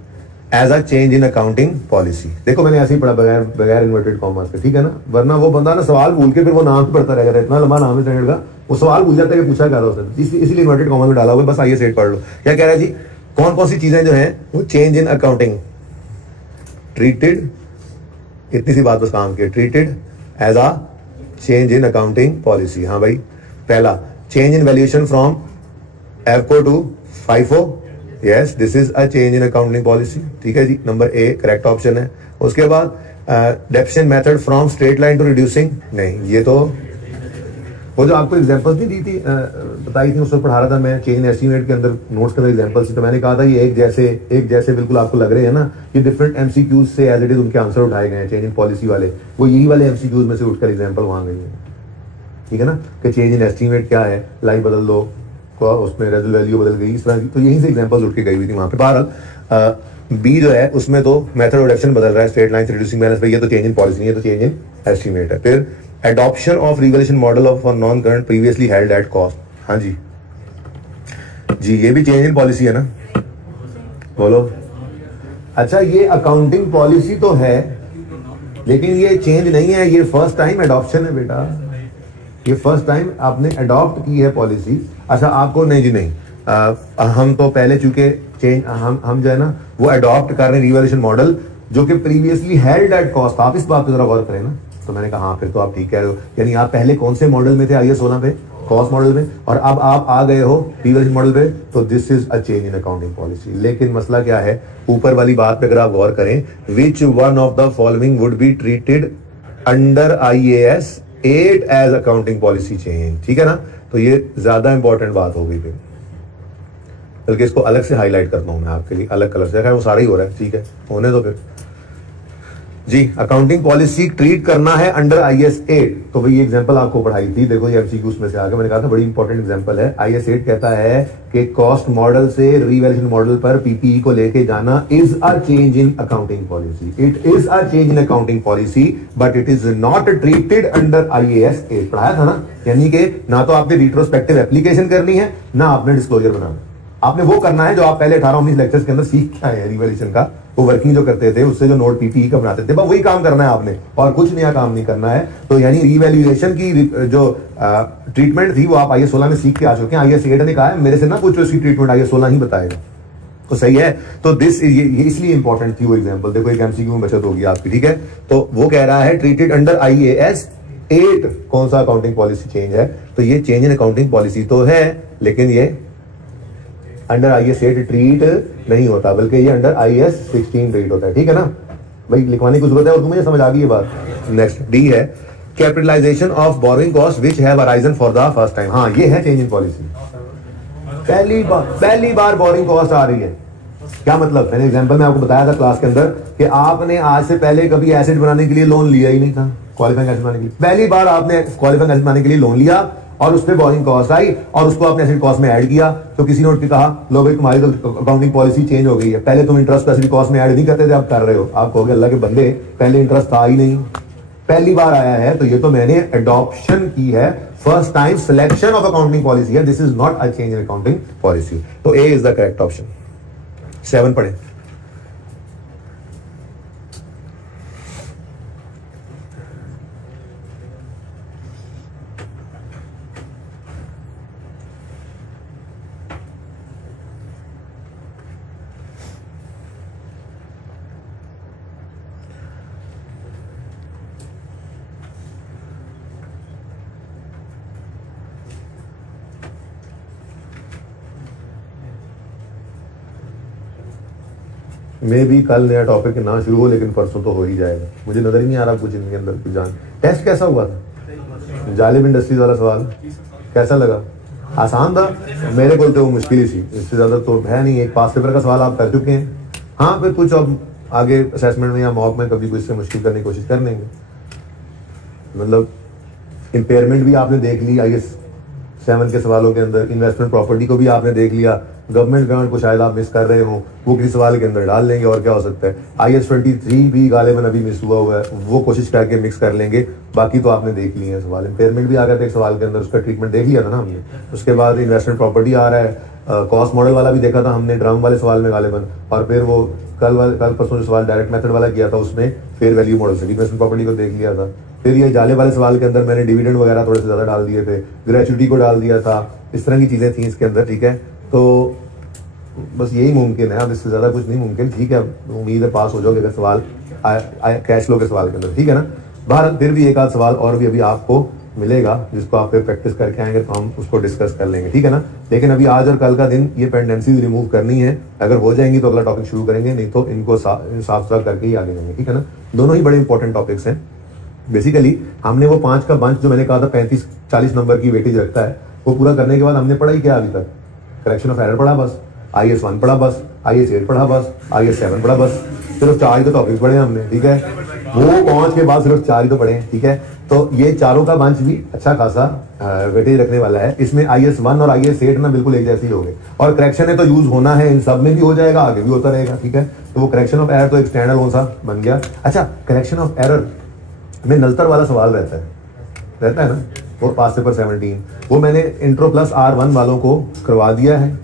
as a change in accounting policy? देखो मैंने ऐसे ही पढ़ा बगैर इन्वर्टेड कॉमर्स के, ठीक है ना, वरना वो बंदा ना सवाल भूल के फिर वो नाम पढ़ता रहेगा, इतना लंबा नाम है स्टैंडर्ड का, वो सवाल भूल जाता है कि पूछा क्या था उसने, इसलिए इन्वर्टेड कॉमर्स में डाला हुआ, बस IAS 8 पढ़ लो। क्या कह रहा है जी, कौन कौन सी चीजें जो है वो चेंज इन अकाउंटिंग ट्रीटेड, इतनी सी बात बस काम की, treated as a change in accounting policy. हाँ भाई, पहला change in valuation from FCO to FIFO, yes this is a change in accounting policy, ठीक है जी, नंबर ए करेक्ट ऑप्शन है। उसके बाद deficient method from straight line to reducing, नहीं ये तो वो जो आपको एग्जांपल्स नहीं दी थी बताई थी उसमें पढ़ा रहा था मैं, चेंज इन एस्टीमेट के अंदर नोट्स के अंदर एग्जांपल्स थी, तो मैंने कहा था ये एक जैसे बिल्कुल आपको लग रहे हैं ना, ये डिफरेंट एमसीक्यूज से एज इट इज उनके आंसर उठाए गए हैं चेंज इन पॉलिसी वाले, वो यही वाले एमसीक्यूज में से उठकर एग्जांपल वहां गई है, ठीक है ना, कि चेंज इन एस्टीमेट क्या है, लाइफ बदल दो, उसमें रेजुअल वैल्यू बदल गई, इस तरह की, तो यहीं से एग्जांपल्स उठ के गई हुई थी वहां पे। बहरहाल बी जो है उसमें तो मेथड ऑफ रिडक्शन बदल रहा है, स्ट्रेट लाइन से रिड्यूसिंग बैलेंस पे, ये तो चेंज इन पॉलिसी नहीं है, तो चेंज इन एस्टीमेट है। फिर adoption of revaluation model of non current previously held at cost, हाँ जी जी ये भी चेंज इन पॉलिसी है ना, बोलो। अच्छा ये अकाउंटिंग पॉलिसी तो है लेकिन ये चेंज नहीं है, ये फर्स्ट टाइम एडॉप्शन है बेटा, ये फर्स्ट टाइम आपने अडॉप्ट की है पॉलिसी। अच्छा आपको नहीं जी नहीं, हम तो पहले चूंकि चेंज हम जो है ना वो अडॉप्ट कर रहे हैं रिवैल्यूएशन मॉडल जो कि प्रीवियसली हेल्ड एट कॉस्ट, आप इस बात पे जरा गौर करें ना, तो मैंने कहा हाँ फिर तो आप ठीक कह रहे हो, यानी आप पहले कौन से मॉडल में थे आईएएस 16 पे, कॉस्ट मॉडल में, और अब आप आ गए हो रिवैल्यूएशन मॉडल पे, तो this is a change in accounting policy. लेकिन मसला क्या है, ऊपर वाली बात पे अगर आप गौर करें, which one of the following would be treated under IAS 8 as accounting policy change, ठीक है ना, तो ये ज्यादा इंपॉर्टेंट बात हो गई फिर, बल्कि इसको अलग से हाईलाइट करता हूं मैं आपके लिए अलग कलर से, वो सारा ही हो रहा है, ठीक है होने दो फिर जी। अकाउंटिंग पॉलिसी ट्रीट करना है अंडर आईएएस 8, तो भाई ये एग्जांपल आपको पढ़ाई थी, देखो ये एमसीक्यूज में से आगे मैंने कहा था बड़ी इंपॉर्टेंट एग्जांपल है। आईएएस 8 कहता है कि कॉस्ट मॉडल से रिवैल्यूएशन मॉडल पर पीपीई को लेके जाना is a change in accounting policy, it is a change in accounting policy but it is not treated under IAS 8, पढ़ाया था ना, यानी कि ना तो आपने रिट्रोस्पेक्टिव एप्लीकेशन करनी है ना आपने डिस्क्लोजर बनाना, आपने वो करना है जो आप पहले 18-19 लेक्चर्स के अंदर सीख के आए हैं रिवैल्यूएशन का, वो वर्किंग जो करते थे उससे जो नोट पीपीई का बनाते थे, बस वही काम करना है आपने और कुछ नया काम नहीं करना है। तो यानी रिवैल्यूएशन की जो ट्रीटमेंट थी वो आप आईएएस 16 में सीख के आ चुके हैं। आईएएस 8 ने कहा है मेरे से ना पूछो इसकी ट्रीटमेंट, आईएएस 16 ही बताएगा, तो सही है। तो दिस ये इसलिए इंपॉर्टेंट थी वो एग्जांपल, देखो एक एमसीक्यू में बचत होगी आपकी, ठीक है। तो वो कह रहा है ट्रीटेड अंडर आईएएस 8 कौन सा अकाउंटिंग पॉलिसी चेंज है, तो ये चेंज इन अकाउंटिंग पॉलिसी तो है लेकिन ये अंडर आईएएस 8 ट्रीट नहीं होता, बल्कि ये अंडर आईएएस 16 ट्रीट होता है, ठीक है ना भाई, लिखवाने की जरूरत है और तुम्हें समझ आ गई ये बात। नेक्स्ट डी है capitalisation of borrowing cost which have arisen for the first time, हाँ ये है चेंज इन पॉलिसी, पहली बार बोरोइंग कॉस्ट आ रही है। क्या मतलब, मैंने एग्जांपल में आपको बताया था क्लास के अंदर कि आपने आज से पहले कभी एसेट बनाने के लिए लोन लिया ही नहीं था, क्वालिफाइंग एसेट बनाने के लिए पहली बार आपने क्वालिफाइंग एसेट बनाने के लिए लोन लिया और उस पर बोरिंग कॉस्ट आई और उसको आपने एसेट कॉस्ट में ऐड किया, तो किसी ने कहा लो भाई तुम्हारी तो अकाउंटिंग पॉलिसी चेंज हो गई है, पहले तुम इंटरेस्ट एसेट कॉस्ट में ऐड नहीं करते थे, आप कर रहे हो। आप कहोगे अल्लाह के बंदे पहले इंटरेस्ट था ही नहीं, पहली बार आया है, तो ये तो मैंने अडॉप्शन की है, first time selection of accounting policy है, this is not a change in accounting policy, तो A is the correct option. 7 पढ़े। मे भी कल नया टॉपिक ना शुरू हो लेकिन परसों तो हो ही जाएगा, मुझे नजर ही नहीं आ रहा कुछ इनके अंदर कुछ जान। टेस्ट कैसा हुआ था, जालिब इंडस्ट्रीज वाला सवाल कैसा लगा, आसान था, मेरे को तो वो मुश्किल ही थी, इससे ज्यादा तो है नहीं, एक पास पेपर का सवाल आप कर चुके हैं। हाँ फिर कुछ अब आगे असेसमेंट में या मॉक में कभी कुछ से मुश्किल करने की कोशिश कर लेंगे, मतलब इम्पेयरमेंट भी आपने देख ली आईएएस 7 के सवालों के अंदर, इन्वेस्टमेंट प्रॉपर्टी को भी आपने देख लिया, गवर्नमेंट ग्रांट को शायद आप मिस कर रहे हो, वो किसी सवाल के अंदर डाल लेंगे और क्या हो सकता है। आईएएस 23 भी गालिबन अभी मिस हुआ है, वो कोशिश करके मिक्स कर लेंगे, बाकी तो आपने देख लिए हैं सवाल। इम्पेयरमेंट भी आ गया था एक सवाल के अंदर, उसका ट्रीटमेंट देख लिया था ना हमने। उसके बाद इन्वेस्टमेंट प्रॉपर्टी आ रहा है, कॉस्ट मॉडल वाला भी देखा था हमने ड्रम वाले सवाल में गालिबन, और फिर वो कल परसों जो सवाल डायरेक्ट मेथड वाला किया था उसमें फेयर वैल्यू मॉडल से इन्वेस्टमेंट प्रॉपर्टी को देख लिया था। फिर ये जाले वाले सवाल के अंदर मैंने डिविडेंड वगैरह थोड़े से ज्यादा डाल दिए थे, ग्रेचुइटी को डाल दिया था, इस तरह की चीजें थी इसके अंदर, ठीक है। तो बस यही मुमकिन है, अब इससे ज्यादा कुछ नहीं मुमकिन, ठीक है। उम्मीद है पास हो जाओगे अगर सवाल कैश फ्लो के सवाल के अंदर, ठीक है ना। भारत फिर भी एक आध सवाल और भी अभी आपको मिलेगा जिसको आप पे प्रैक्टिस करके आएंगे तो हम उसको डिस्कस कर लेंगे, ठीक है ना। लेकिन अभी आज और कल का दिन ये पेंडेंसीज रिमूव करनी है, अगर हो जाएंगी तो अगला टॉपिक शुरू करेंगे, नहीं तो इनको साफ सुथरा करके ही आगे जाएंगे, ठीक है ना। दोनों ही बड़े इंपॉर्टेंट टॉपिक्स हैं। बेसिकली हमने वो 5 का बंच जो मैंने कहा था 35-40 नंबर की वेटेज रखता है, वो पूरा करने के बाद हमने पढ़ा ही क्या अभी तक? करेक्शन ऑफ एरर पढ़ा बस, IS 1 पढ़ा बस, IS 8 पढ़ा बस, IS 7 पढ़ा बस, सिर्फ 4 ही तो टॉपिक पढ़े हमने, ठीक है। वो 5 के बाद सिर्फ 4 ही तो पढ़े हैं, ठीक है। तो ये चारों का बंच भी अच्छा खासा वेटेज रखने वाला है। इसमें IS 1 और IS 8 ना बिल्कुल एक जैसे ही हो गए, और करेक्शन है तो यूज होना है, इन सब में भी हो जाएगा, आगे भी होता रहेगा, ठीक है। तो वो करेक्शन ऑफ एरर तो एक स्टैंडर्ड लोन सा बन गया। अच्छा, करेक्शन ऑफ एरर में नलतर वाला सवाल रहता है ना, वो पास पेपर 17, वो मैंने इंट्रो प्लस R1 वालों को करवा दिया है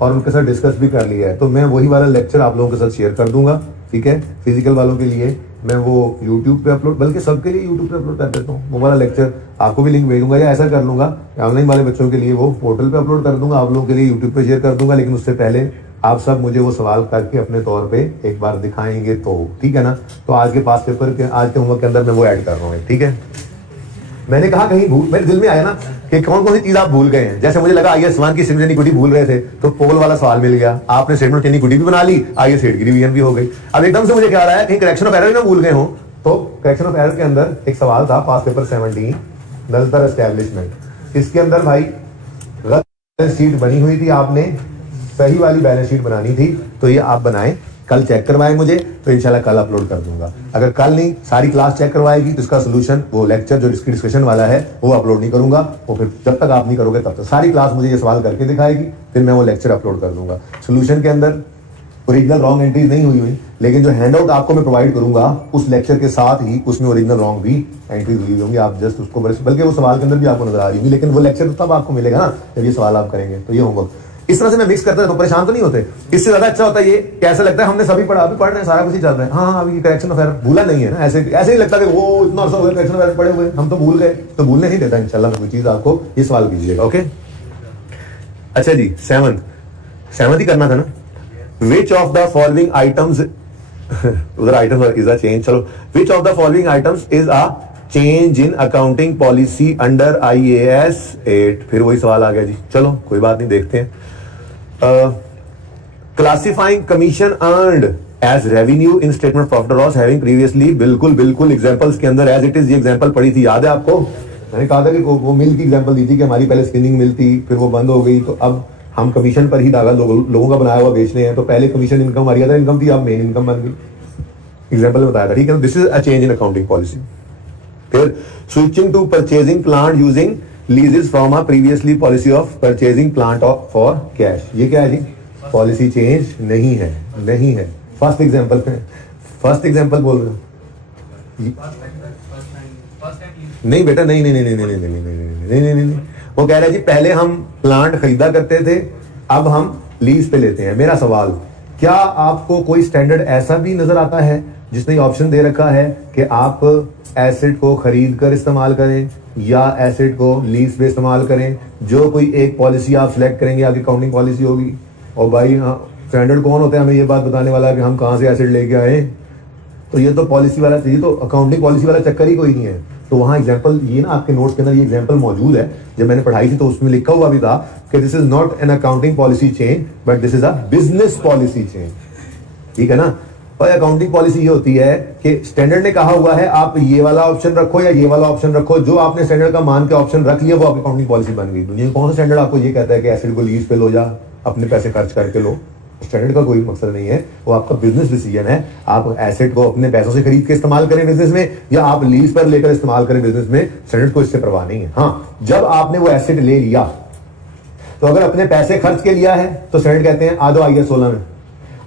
और उनके साथ डिस्कस भी कर लिया है। तो मैं वही वाला लेक्चर आप लोगों के साथ शेयर कर दूंगा, ठीक है। फिजिकल वालों के लिए मैं वो यूट्यूब पे अपलोड, बल्कि सबके लिए यूट्यूब पे अपलोड कर देता हूँ, वो वाला लेक्चर आपको भी लिंक भेजूंगा, या ऐसा कर लूंगा ऑनलाइन वाले बच्चों के लिए वो पोर्टल पे अपलोड कर दूंगा, आप लोगों के लिए यूट्यूब पे शेयर कर दूंगा। लेकिन उससे पहले आप सब मुझे वो सवाल करके अपने तौर पे एक बार दिखाएंगे तो, ठीक है ना। तो आज के पास पेपर के आज के होमवर्क के अंदर मैं वो ऐड कर रहा हूँ, ठीक है। मैंने कहा कहीं भूल, मेरे दिल में आया ना कि कौन कौन सी चीज आप भूल गए हैं। जैसे मुझे लगा IS 1 की सिमरन इक्विटी भूल रहे थे, तो पोल वाला सवाल मिल गया, आपने स्टेटमेंट चेन इक्विटी भी बना ली, IS 8 की रिवीजन भी हो गई। अब एकदम से मुझे क्या आ रहा है कि करेक्शन ऑफ एरर ना भूल गए हो, तो करेक्शन ऑफ एरर के अंदर एक सवाल था पास पेपर 17, नलतर एस्टैब्लिशमेंट। इसके अंदर भाई गलत बैलेंस शीट बनी हुई थी, आपने सही वाली बैलेंस शीट बनानी थी, तो ये आप बनाएं, कल चेक करवाए मुझे, तो इंशाल्लाह कल अपलोड कर दूंगा। अगर कल नहीं सारी क्लास चेक करवाएगी तो इसका सोल्यूशन, वो लेक्चर जो इसकी डिस्कशन वाला है वो अपलोड नहीं करूंगा, वो फिर जब तक आप नहीं करोगे तब तक सारी क्लास मुझे ये सवाल करके दिखाएगी, फिर मैं वो लेक्चर अपलोड कर दूंगा। सोल्यूशन के अंदर ओरिजिनल रॉन्ग एंट्रीज नहीं हुई, लेकिन जो हैंड आउट आपको मैं प्रोवाइड करूंगा उस लेक्चर के साथ ही उसमें ओरिजिनल रॉन्ग भी एंट्रीज हुई होंगी, आप जस्ट उसको, बल्कि वो सवाल के अंदर भी आपको नजर आ रही होगी, लेकिन वो लेक्चर तो तब आपको मिलेगा ना जब ये सवाल आप करेंगे। तो ये होमवर्क इस तरह से मैं मिक्स करता रहता हूं, परेशान तो नहीं होते। इससे ज्यादा अच्छा होता है ये, कैसा लगता है हमने सभी पढ़ा, अभी पढ़ रहे हैं, सारा कुछ ही चल रहा है, हाँ अभी करेक्शन ऑफ एरर भूला नहीं है ना, ऐसे ही लगता है कि वो इतना अर्सा हो गया करेक्शन ऑफ एरर पढ़े हुए, हम तो भूल गए, तो भूलने नहीं देता इंशाल्लाह कोई चीज आपको, ये सवाल कीजिएगा, ओके। अच्छा जी, सेवंथ ही करना था ना। Which of the following items उधर आइटम्स इज अ चेंज, चलो, which of the following items is a change in accounting policy under IAS 8, फिर वही सवाल आ गया जी, चलो कोई बात नहीं, देखते हैं। Classifying commission earned as revenue in statement profit loss having previously, बिल्कुल एग्जांपल्स के अंदर एज इट इज ये एग्जांपल पढ़ी थी, याद है आपको? मैंने कहा था कि वो मिल की एग्जांपल दी थी कि हमारी पहले स्पिनिंग मिल थी, फिर वो बंद हो गई, तो अब हम कमीशन पर ही धागा लोगों का बनाया हुआ बेचने हैं, तो पहले कमीशन इनकम हमारी अदर इनकम थी, अब मेन इनकम बन गई, एग्जांपल बताया था, ठीक है। This is a change in accounting policy. फिर switching to purchasing plant using leases from a previously policy of purchasing plant for cash, ये क्या है जी? पॉलिसी चेंज नहीं है। फर्स्ट एग्जांपल बोल रहे हो? नहीं बेटा, नहीं, वो कह रहा है जी पहले हम प्लांट खरीदा करते थे, अब हम लीज पे लेते हैं। मेरा सवाल, क्या आपको कोई स्टैंडर्ड ऐसा भी नजर आता है जिसने ऑप्शन दे रखा है कि आप एसेट को खरीद कर इस्तेमाल करें या एसेट को लीज पे इस्तेमाल करें? जो कोई एक पॉलिसी आप सिलेक्ट करेंगे आपकी अकाउंटिंग पॉलिसी होगी। और भाई हाँ, स्टैंडर्ड कौन होता है हमें ये बात बताने वाला कि हम कहां से एसेट लेके आए? तो ये तो पॉलिसी वाला चाहिए, तो अकाउंटिंग पॉलिसी वाला चक्कर ही कोई नहीं है। तो वहां एग्जांपल, ये ना आपके नोट्स के अंदर ये एग्जांपल मौजूद है, जब मैंने पढ़ाई थी तो उसमें लिखा हुआ भी था कि this is not an accounting policy change but this is a business policy change, ठीक है ना। और अकाउंटिंग पॉलिसी ये होती है कि स्टैंडर्ड ने कहा हुआ है आप ये वाला ऑप्शन रखो या ये वाला ऑप्शन रखो, जो आपने स्टैंडर्ड का मान के ऑप्शन रख लिया वो आपकी अकाउंटिंग पॉलिसी बन गई। दुनिया में कौन सा स्टैंडर्ड आपको ये कहता है कि एसेट को लीज पे लो जा, अपने पैसे खर्च करके लो? स्टैंडर्ड का कोई मकसद नहीं है, वो आपका बिजनेस डिसीजन है। आप एसेट को अपने पैसों से खरीद के इस्तेमाल करें बिजनेस में या आप लीज पर लेकर इस्तेमाल करें बिजनेस में, स्टैंडर्ड को इससे परवाह नहीं है। हाँ, जब आपने वो एसेट ले लिया तो अगर अपने पैसे खर्च के लिया है तो स्टैंडर्ड कहते हैं आ जाओ IAS 16 में,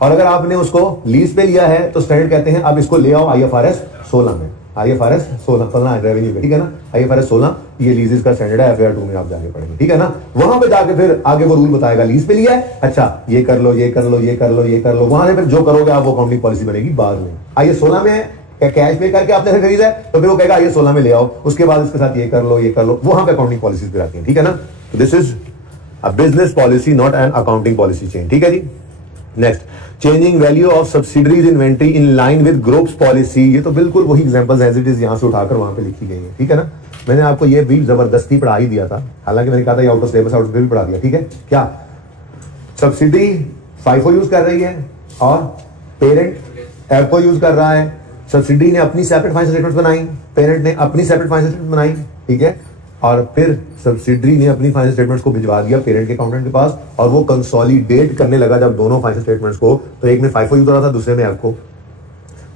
और अगर आपने उसको लीज पे लिया है तो स्टैंडर्ड कहते हैं अब इसको ले आओ IFRS 16 में। IFRS 16 पढ़ना है रेवेन्यू पे, ठीक है ना। IFRS 16 ये लीजेस का स्टैंडर्ड है, FAR 2 में आप जाके पढ़ेंगे, ठीक है ना। वहां पे जाके फिर आगे वो रूल बताएगा, लीज पे लिया है, अच्छा ये कर लो, ये कर लो, ये कर लो, ये कर लो, वहां से फिर जो करोगे आप वो अकाउंटिंग पॉलिसी बनेगी बाद में। IAS 16 में कैश पे करके आपने खरीदा है तो फिर वो कहेगा IAS 16 में ले आओ, उसके बाद इसके साथ ये कर लो, ये कर लो, वहां पे अकाउंटिंग पॉलिसीज फिर आती है, ठीक है ना। This is a business policy not an accounting policy change, ठीक है जी। Next, changing value of subsidiaries inventory in line with groups policy. ये तो बिल्कुल वही एग्जांपल्स एज इट इज यहां से उठाकर वहां पे लिखी गई है, ठीक है ना। मैंने आपको ये भी जबरदस्ती पढ़ा ही दिया था, हालांकि मैंने कहा था ये out of syllabus out of भी पढ़ा दिया, ठीक है। क्या सब्सिडी फाइफो यूज कर रही है और पेरेंट एफओ यूज कर रहा है। सब्सिडी ने अपनी सेपरेट फाइनेंशियल स्टेटमेंट्स बनाई, पेरेंट ने अपनी सेपरेट फाइनेंशियल स्टेटमेंट बनाई, ठीक है। और फिर सब्सिडरी ने अपनी फाइनेंशियल स्टेटमेंट्स को भिजवा दिया पेरेंट के अकाउंटेंट के पास, और वो कंसोलिडेट करने लगा जब दोनों फाइनेंशियल स्टेटमेंट्स को, तो एक में फाइफो यूज हो रहा था, दूसरे में एफओ।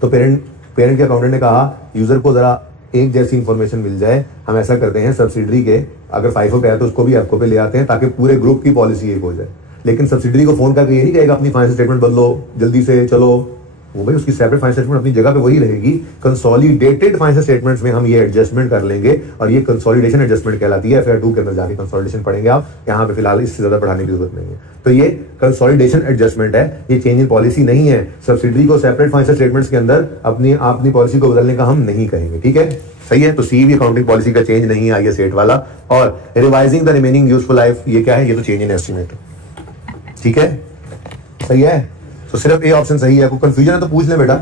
तो पेरेंट के अकाउंटेंट ने कहा यूजर को जरा एक जैसी इंफॉर्मेशन मिल जाए, हम ऐसा करते हैं सब्सिडरी के अगर फाइफो पे है तो उसको भी एफओ पे ले आते हैं ताकि पूरे ग्रुप की पॉलिसी एक हो जाए। लेकिन सब्सिडरी को फोन करके ये नहीं कहेगा अपनी फाइनेंशियल स्टेटमेंट बदलो जल्दी से, चलो वो भाई उसकी सेपरेट फाइनेंशियल स्टेटमेंट अपनी जगह पे वही रहेगी। कंसोलिडेटेड फाइनेंशियल स्टेटमेंट्स में हम ये एडजस्टमेंट कर लेंगे और ये कंसोलिडेशन एडजस्टमेंट कहलाती है। FR 2 के अंदर जाके कंसोलिडेशन पढ़ेंगे आप, यहाँ पे फिलहाल इससे ज्यादा पढ़ाने की जरूरत नहीं है। तो ये कंसोलिडेशन एडजस्टमेंट है, ये चेंज इन पॉलिसी नहीं है। सब्सिडरी को सेपरेट फाइनेंशियल स्टेटमेंट्स के अंदर अपनी पॉलिसी को बदलने का हम नहीं कहेंगे, ठीक है, सही है। तो सी भी अकाउंटिंग पॉलिसी का चेंज नहीं है IS 8 वाला। और revising the remaining useful life, ये क्या है, ये तो चेंज इन एस्टिमेट, ठीक है, सही है। तो सिर्फ ए ऑप्शन सही है। कोई कंफ्यूजन है तो पूछ ले बेटा,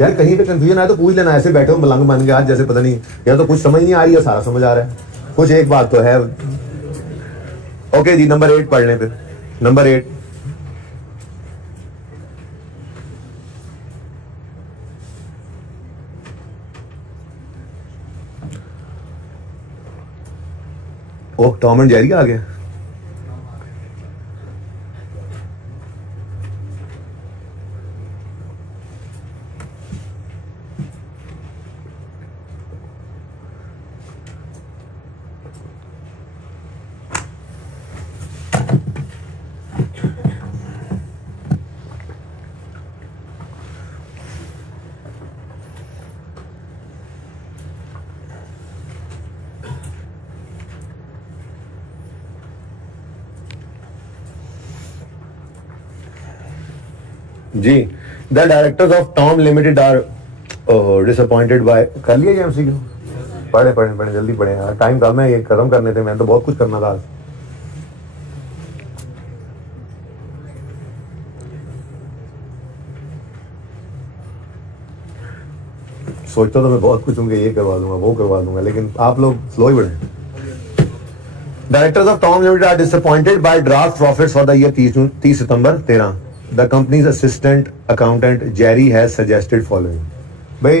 यार कहीं पे कंफ्यूजन आए तो पूछ लेना, ऐसे बैठे हो मलंग मान के आज जैसे पता नहीं, या तो कुछ समझ नहीं आ रही है सारा समझ आ रहा है, कुछ एक बात तो है। ओके जी, नंबर 8 पढ़ लें फिर। Number 8, oh Tom and Jerry आ गया। जी, the directors of Tom limited are disappointed by, कर लिया ये MCQ, पढ़े जल्दी पढ़े यार, टाइम कम है, ये खत्म करने थे, मैंने तो बहुत कुछ करना था आज। सोचता तो मैं बहुत कुछ हूँ, ये करवा दूंगा वो करवा दूंगा, लेकिन आप लोग स्लो ही बढ़े। Directors of Tom limited are disappointed by draft profits for the year 30 September 13। The company's assistant accountant Jerry has suggested following। भाई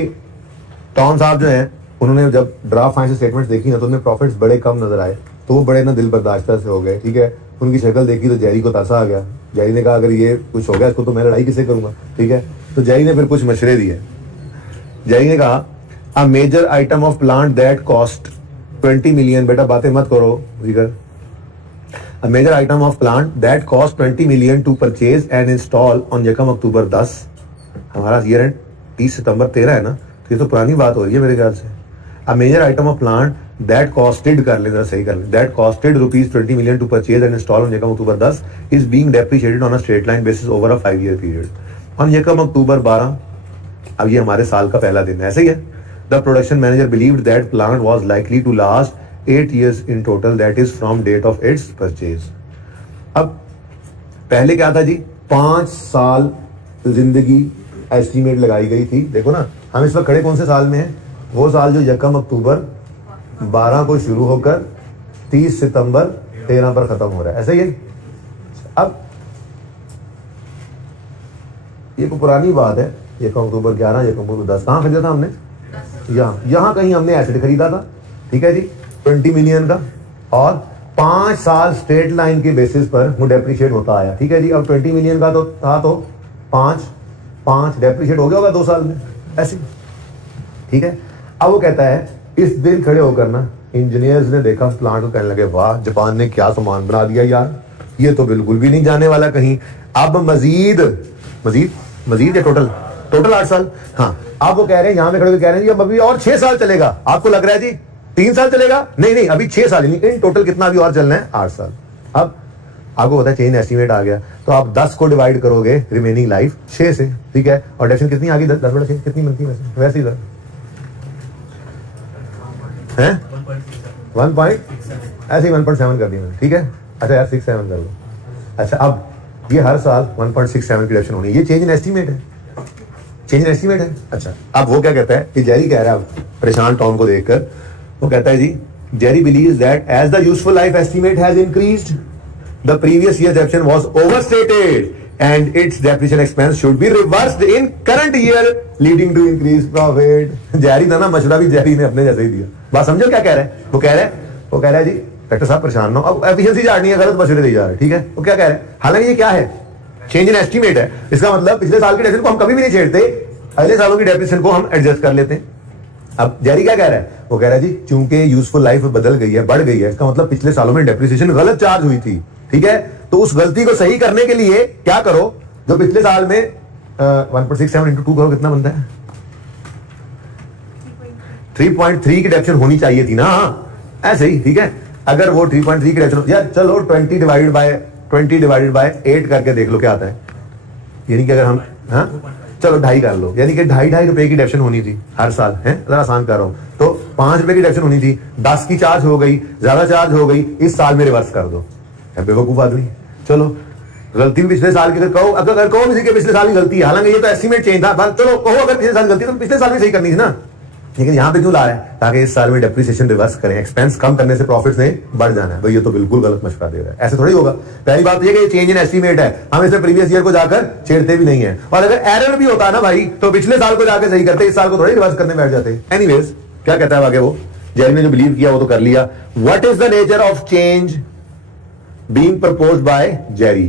टॉम साहब जो हैं उन्होंने जब ड्राफ्ट फाइनेंशियल स्टेटमेंट्स देखी ना तो उन्हें प्रॉफिट्स बड़े कम नजर आए, तो वो बड़े ना दिल बर्दाश्त से हो गए, ठीक है। उनकी शक्ल देखी तो जेरी को तरसा आ गया। जेरी ने कहा अगर ये कुछ हो गया इसको तो मैं लड़ाई किससे करूंगा, ठीक है। तो जेरी ने फिर कुछ मशवरे दिए। जेरी ने कहा a major item of plant that cost 20 million, बेटा बातें मत करो जिगर, a major item of plant that cost 20 million to purchase and install on यकम अक्टूबर 10, हमारा ईयर एंड 30 सितंबर 13 है ना, तो ये तो पुरानी बात हो रही है मेरे ख्याल से। a major item of plant that costed, कर ले जरा सही कर ले, that costed rupees 20 million to purchase and install on यकम अक्टूबर 10 is being depreciated on a straight line basis over a 5-year period on यकम अक्टूबर 12। अब ये हमारे साल का पहला दिन है, ऐसे ही है। The production manager believed that plant was likely to last 8 years in total, that is from date of its purchase। अब पहले क्या था जी, 5 साल जिंदगी एस्टीमेट लगाई गई थी। देखो ना हम इस वक्त खड़े कौन से साल में हैं, वो साल जो यकम अक्टूबर 12 को शुरू होकर 30 सितंबर 13 पर खत्म हो रहा है, ऐसा ही है। अब ये कोई पुरानी बात है, यकम अक्टूबर 11 यकम अक्टूबर 10 कहाँ खरीदा था हमने, यहाँ कहीं हमने एसिड खरीदा था, ठीक है जी, 20 मिलियन का, और 5 साल स्ट्रेट लाइन के बेसिस पर वो डेप्रिशिएट होता आया, ठीक है जी। अब 20 मिलियन का तो था, तो 5 डेप्रिशिएट हो गया होगा 2 साल में, ऐसे, ठीक है। अब वो कहता है इस दिन खड़े होकर ना इंजीनियर्स ने देखा प्लांट को, कहने लगे वाह जापान ने क्या सामान बना दिया यार, ये तो बिल्कुल भी नहीं जाने वाला कहीं। अब मजीद या टोटल 8 साल, हाँ। अब वो कह रहे हैं, यहाँ पे खड़े हुए कह रहे हैं अब अभी और 6 साल चलेगा। आपको लग रहा है जी 3 साल चलेगा, नहीं अभी 6 साल, इन टोटल कितना अभी और चलना है, 8 साल। अब आपको पता है चेंज एस्टीमेट आ गया, तो आप 10 को डिवाइड करोगे रिमेनिंग लाइफ 6 से, ठीक है। और डेफिनेशन कितनी आ गई, 10 बटा 6 कितनी बनती है वैसे इधर है 1 पॉइंट, ऐसे ही 1.7 कर दी मैंने, ठीक है। अच्छा यार 6-7 कर लो। अच्छा अब ये हर साल 1.67 की रिडक्शन होनी है। ये चेंज इन एस्टीमेट है, चेंज इन एस्टीमेट है। अच्छा, अब वो क्या कहता है कि जेरी कह रहा है, परेशान टॉम को देखकर, वो कहता है जी Jerry believes that as the useful life estimate has increased the previous year depreciation was overstated and its depreciation expense should be reversed in current year leading to increased profit। Jerry था ना, मशवरा भी Jerry ने अपने जैसे ही दिया। बात समझो क्या कह रहा है? वो कह रहा है जी डॉक्टर साहब परेशान ना हो, अब एफिशिएंसी झाड़नी है, गलत मशवरे दी जा रहे हैं, ठीक है। वो क्या कह रहे हैं? हालांकि ये क्या है, चेंज इन एस्टीमेट है। इसका मतलब पिछले साल के डेप्रिसिएशन को हम कभी भी नहीं छेड़ते, अगले सालों की डेप्रिसिएशन को हम एडजस्ट कर लेते हैं। अब जेरी क्या कह रहा है? वो कह रहा है जी चूंकि यूजफुल लाइफ बदल गई है, बढ़ गई है, इसका मतलब पिछले सालों में डेप्रिसिएशन गलत चार्ज हुई थी, ठीक है। तो उस गलती को सही करने के लिए क्या करो, जो पिछले साल में 1.67 इंटू 2 करो, कितना बनता है? 3.3 की डेप्रिसिएशन होनी चाहिए थी ना, ऐसे ही, ठीक है। अगर वो 3.3 की डेप्रिसिएशन, यार चलो 20 डिवाइडेड बाय 8 करके देख लो क्या आता है। यानी कि अगर हम, हाँ चलो 2.5 कर लो, यानी कि 2.5 रुपए की डेप्रिसिएशन होनी थी हर साल, है जरा आसान कर रहा हूं, तो 5 रुपए की डेप्रिसिएशन होनी थी, 10 की चार्ज हो गई, ज्यादा चार्ज हो गई, इस साल में रिवर्स कर दो। बेवकूफ आदमी। चलो गलती भी पिछले साल की, अगर कहो किसी के पिछले साल की गलती है, हालांकि ये तो एस्टीमेट चेंज था, चलो कहो अगर पिछले साल गलती तो पिछले साल में सही करनी थी ना, लेकिन यहां पे क्यों ला रहा है? ताकि इस साल में डेप्रिसिएशन रिवर्स करें, एक्सपेंस कम करने से प्रॉफिट्स नहीं बढ़ जाना है। भाई ये तो बिल्कुल गलत मशवरा दे रहा है, ऐसे थोड़ी होगा। पहली बात तो ये कि ये चेंज इन एस्टीमेट है, हम इसे प्रीवियस ईयर को जाकर छेड़ते भी नहीं है, और अगर एरर भी होता ना भाई तो पिछले साल को जाकर सही करते, इस साल को थोड़ी रिवर्स करने बैठ जाते। एनीवेज क्या कहता है आगे वो, जेरी ने जो बिलीव किया वो तो कर लिया। What is the nature of change being proposed by Jerry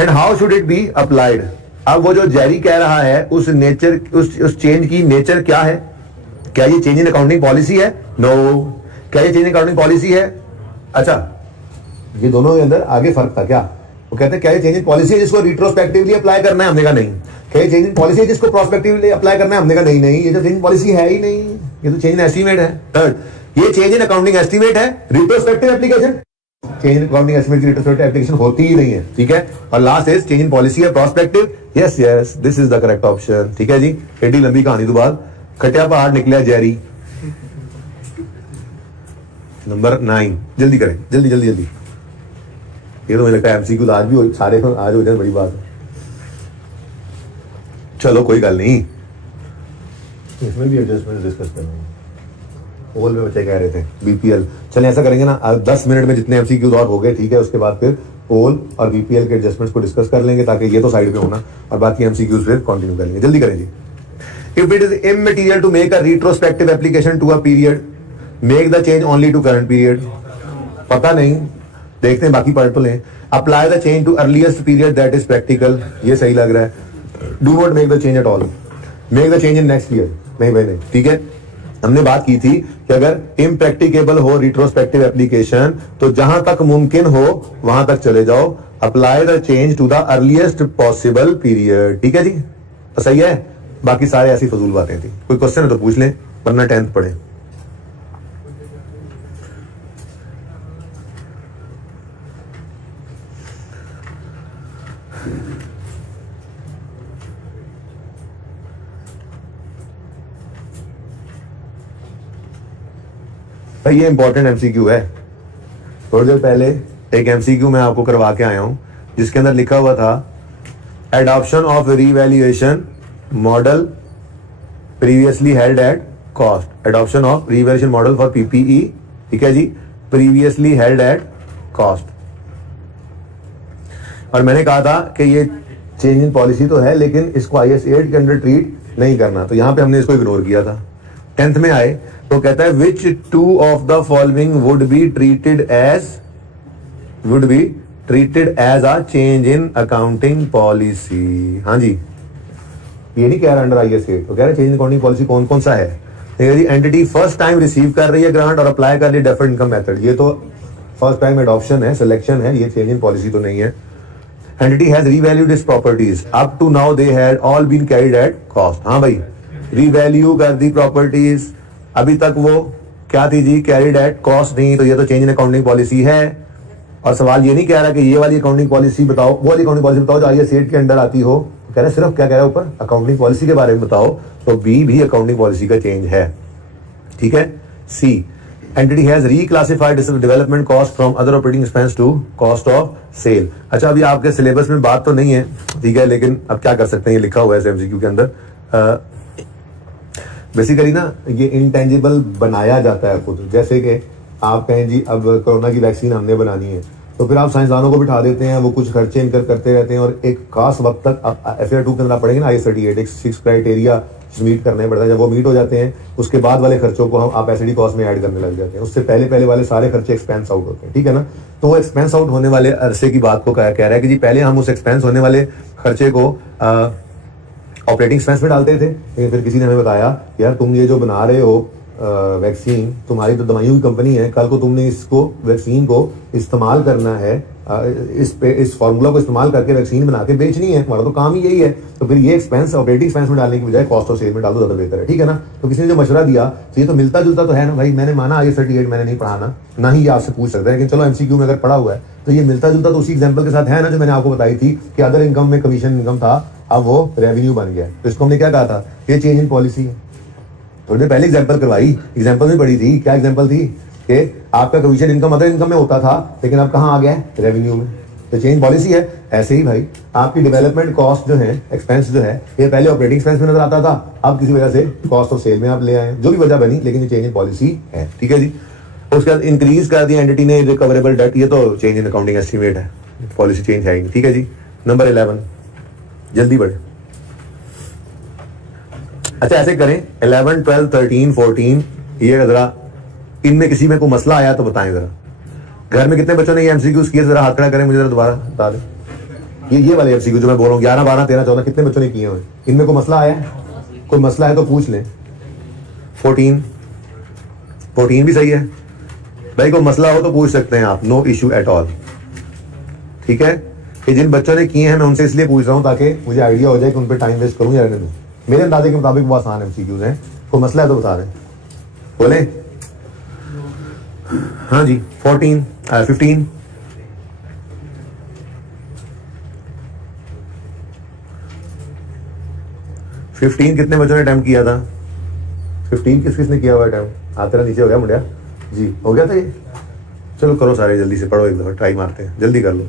and how should it be applied? अब वो जो जेरी कह रहा है उस नेचर, उस चेंज की नेचर क्या है? क्या ये चेंज इन अकाउंटिंग पॉलिसी है? नो। क्या ये चेंज इन अकाउंटिंग पॉलिसी है? अच्छा, ये दोनों के अंदर आगे फर्क था क्या? वो कहते हैं क्या ये चेंज इन पॉलिसी है जिसको रिट्रोस्पेक्टिवली अप्लाई करना है? हमने कहा नहीं। क्या ये चेंज इन पॉलिसी है जिसको प्रोस्पेक्टिवली अप्लाई करना है? हमने कहा नहीं, ये तो चेंज इन पॉलिसी है ही नहीं, ये तो चेंज इन एस्टीमेट है। थर्ड, ये चेंज इन अकाउंटिंग एस्टीमेट है, retrospective application, change in accounting estimate की रिट्रोस्पेक्टिव एप्लीकेशन होती ही नहीं है, ठीक है। और last is change in policy है prospective. Yes this is the correct option, ठीक है जी। एडी लंबी कहानी तो बाद खटिया पहाड़ निकला जेरी। नंबर 9, जल्दी करें, जल्दी। ये तो मुझे लगता है एमसीक्यू आज भी सारे आज हो जाए, बड़ी बात है। चलो कोई गल नहीं, इसमें भी एडजस्टमेंट डिस्कस करेंगे। ओल में बच्चे कह रहे थे बीपीएल, चलें ऐसा करेंगे ना, 10 मिनट में जितने एमसीक्यू और हो गए, ठीक है, उसके बाद फिर ओल और बीपीएल के एडजस्टमेंट्स को डिस्कस कर लेंगे, ताकि ये तो साइड पे होना और बाकी एमसीक्यूज फिर कंटिन्यू कर लेंगे। जल्दी करें जी। If it is immaterial to make a retrospective application to a period, make the change only to current period. पता नहीं, देखते हैं, बाकी पढ़ तो लें। Apply the change to earliest period that is practical, ये सही लग रहा है। Do not make the change at all, make the change in next year. नहीं भाई नहीं, ठीक है। हमने बात की थी कि अगर इम्प्रैक्टिकेबल हो रिट्रोस्पेक्टिव एप्लीकेशन तो जहां तक मुमकिन हो वहां तक चले जाओ। Apply the change to the earliest possible period, ठीक है जी, तो सही है। बाकी सारे ऐसी फजूल बातें थी। कोई क्वेश्चन है तो पूछ लें, वरना 10th पढ़े। भाई ये इंपॉर्टेंट एमसीक्यू है। थोड़ी देर पहले एक एमसीक्यू मैं आपको करवा के आया हूं, जिसके अंदर लिखा हुआ था adoption of revaluation model previously held at cost. Adoption of revaluation model for PPE, ठीक है जी, प्रीवियसली हेल्ड एट कॉस्ट। और मैंने कहा था कि ये चेंज इन पॉलिसी तो है, लेकिन इसको IAS 8 के अंदर ट्रीट नहीं करना, तो यहां पे हमने इसको इग्नोर किया था। 10th में आए तो कहता है which two of the following would be treated as a change in accounting policy. हाँ जी, ये नहीं कह रहा अंडर IAS 8, तो कह रहा है चेंज इन अकाउंटिंग पॉलिसी कौन कौन सा है। ठीक है जी, एंटिटी फर्स्ट टाइम रिसीव कर रही है ग्रांट और अप्लाई कर रही है डेफर्ड इनकम मेथड, ये तो फर्स्ट टाइम एडॉप्शन है, सिलेक्शन है, ये चेंज इन पॉलिसी तो नहीं है। Entity has revalued its properties, up to now they had all been carried at cost. हाँ भाई, रीवैल्यू कर दी प्रॉपर्टीज, अभी तक वो क्या थी जी, कैरिड एट कॉस्ट नहीं, तो ये तो चेंज इन अकाउंटिंग पॉलिसी है। और सवाल ये नहीं कह रहा कि ये वाली अकाउंटिंग पॉलिसी बताओ, वो वाली अकाउंटिंग पॉलिसी बताओ जो IAS 8 के अंडर आती हो, कह रहा है सिर्फ क्या कह रहा है ऊपर, अकाउंटिंग पॉलिसी के बारे में बताओ, तो बी भी अकाउंटिंग पॉलिसी का चेंज है, ठीक है। C, entity has reclassified development cost from other operating expense to cost of sale. अच्छा, अभी आपके सिलेबस में बात तो नहीं है, ठीक है, लेकिन अब क्या कर सकते हैं, ये लिखा हुआ है एमसीक्यू के अंदर। बेसिकली ना ये इंटेंजिबल बनाया जाता है खुद। जैसे कि आप कहें जी अब कोरोना की वैक्सीन हमने बनानी है, तो फिर आप साइंसदानों को बिठा देते हैं, वो कुछ खर्चे इनकर करते रहते हैं और एक खास वक्त तक आप FAR 2 के अंदर पढ़ेंगे ना, IS38 एक 6 क्राइटेरिया मीट करने पड़ता है। जब वो मीट हो जाते हैं उसके बाद वाले खर्चों को हम आप एसडी कॉस्ट में ऐड करने लग जाते हैं। उससे पहले वाले सारे खर्चे एक्सपेंस आउट होते हैं, ठीक है ना। तो वो एक्सपेंस आउट होने वाले अरसे की बात को कह रहा है कि जी पहले हम उस एक्सपेंस होने वाले खर्चे को ऑपरेटिंग एक्सपेंस में डालते थे, लेकिन फिर किसी ने हमें बताया यार तुम ये जो बना रहे हो वैक्सीन, तुम्हारी तो दवाइयों की कंपनी है, कल को तुमने इसको वैक्सीन को इस्तेमाल करना है, इस फार्मूला को इस्तेमाल करके वैक्सीन बना के बेचनी है, तुम्हारा तो काम ही यही है। तो फिर ये एक्सपेंस ऑपरेटिंग एक्सपेंस में डालने की बजाय कॉस्ट ऑफ सेल में डाल दो, ज्यादा बेहतर है, ठीक है ना। तो किसी ने जो मशवरा दिया तो ये तो मिलता जुलता तो है ना भाई। मैंने माना IS38 मैंने नहीं पढ़ाना, ना ही ये आपसे पूछ सकते हैं, लेकिन चलो MCQ में अगर पढ़ा हुआ है तो ये मिलता जुलता तो उसी एग्जाम्पल के साथ है ना जो मैंने आपको बताई थी कि अदर इनकम में कमीशन इनकम था, अब वो रेवेन्यू बन गया। तो इसको हमने क्या कहा था, ये चेंज इन पॉलिसी है। थोड़ी देर पहले एग्जाम्पल करवाई, एग्जाम्पल में पढ़ी थी, क्या एग्जाम्पल थी कि आपका कमीशन इनकम अदर इनकम में होता था, लेकिन अब कहाँ आ गया है, रेवेन्यू में। तो चेंज पॉलिसी है। ऐसे ही भाई आपकी डेवलपमेंट कॉस्ट जो है, एक्सपेंस जो है, ये पहले ऑपरेटिंग एक्सपेंस में नजर आता था, अब किसी वजह से कॉस्ट ऑफ सेल में आप ले आए, जो भी वजह बनी, लेकिन ये चेंज इन पॉलिसी है, ठीक है जी। उसके बाद इंक्रीज कर दिया एंटिटी ने रिकवरेबल डेट, ये तो चेंज इन अकाउंटिंग एस्टिमेट है, पॉलिसी चेंज है, ठीक है जी। नंबर 11, जल्दी बढ़े। अच्छा ऐसे करें 11, 12, 13, 14, ये जरा इनमें किसी में कोई मसला आया तो बताएं जरा। घर में कितने बच्चों ने ये MCQs किए, जरा हाथ खड़ा करें, मुझे जरा दोबारा बता दें। ये वाले MCQ जो मैं बोल रहा हूँ 11, 12, 13, 14 कितने बच्चों ने किए हुए, इनमें कोई मसला आया है? कोई मसला है तो पूछ लें। 14 भी सही है भाई, कोई मसला हो तो पूछ सकते हैं आप, नो इशू एट ऑल, ठीक है। कि जिन बच्चों ने किए हैं मैं उनसे इसलिए पूछ रहा हूँ ताकि मुझे आइडिया हो जाए कि उन पर टाइम वेस्ट करूँ या रहने दूँ। मेरे अंदाजे के मुताबिक वो आसान MCQs हैं, कोई मसला है तो बता दें, बोले। हाँ जी 15 15 कितने बच्चों ने अटेम्प्ट किया था? 15 किसने किया हुआ अटेम्प्ट? हाथ तेरा नीचे हो गया मुंडिया जी, हो गया था ये। चलो करो सारे जल्दी से, पढ़ो एक दफा, ट्राई मारते हैं, जल्दी कर लो।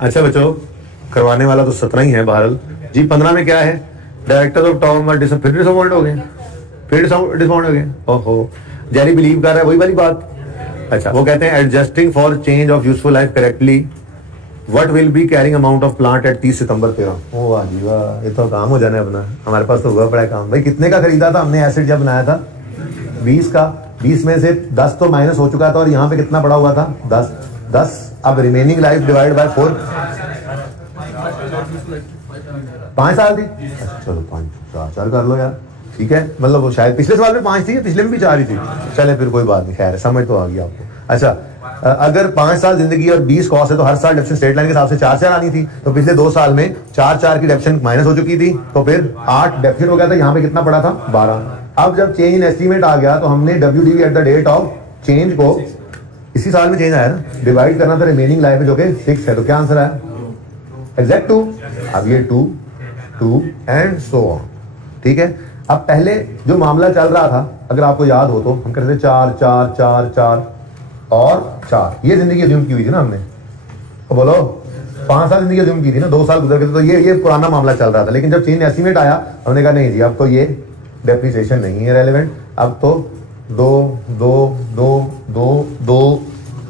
अच्छा बच्चों, करवाने वाला तो 17 ही है बहरहाल जी। 15 में क्या है, डायरेक्टर ऑफ टाउन फिर डिसअपॉइंट हो गए, फिर डिसअपॉइंट हो गए। ओहो, जैरी बिलीव कर रहा है, वही वाली बात। अच्छा वो कहते हैं adjusting for change of useful life correctly what will be carrying amount of plant at 30 September 13। ओ वाह जी वाह, ये तो काम हो जाना है अपना। हमारे पास तो हुआ पड़ा है काम भाई। कितने का खरीदा था हमने एसेट जब बनाया था? 20 का। 20 में से 10 तो माइनस हो चुका था और यहाँ पे कितना पड़ा हुआ था? 10। अब रिमेनिंग लाइफ डिवाइड बाय 4, 5 साल थी। चलो 5 4 कर लो यार, ठीक है। मतलब वो शायद पिछले साल में 5 थी, पिछले में भी 4 ही थी। चले फिर कोई बात नहीं, खैर समझ तो आ गई आपको। अच्छा अगर 5 साल जिंदगी और 20 कॉस्ट है तो हर साल डेप्शन स्ट्रेट लाइन के हिसाब से 4 आनी थी। तो पिछले 2 साल में 4 की डेप्शन माइनस हो चुकी थी, तो फिर 8 डेप्शन हो गया था। यहाँ पे कितना पड़ा था? 12। अब जब चेंज इन एस्टीमेट आ गया तो हमने WDV at the date of change को, इसी साल में चेंज आया ना, डिवाइड करना था रिमेनिंग लाइफ जो कि 6 है। तो क्या आंसर आया? एग्जैक्ट 2। अब ये 2 एंड सो ऑन, ठीक है। अब पहले जो मामला चल रहा था, अगर आपको याद हो तो हम कहते थे 4 4 4 4 और 4, ये जिंदगी अज्यूम की हुई थी ना हमने। तो बोलो 5 साल जिंदगी अज्यूम की थी ना, 2 साल गुजर गए थे, तो ये पुराना मामला चल रहा था। लेकिन जब चेंज एस्टिमेट आया हमने कहा नहीं जी अब तो ये डेप्रिसिएशन नहीं है रेलेवेंट, अब तो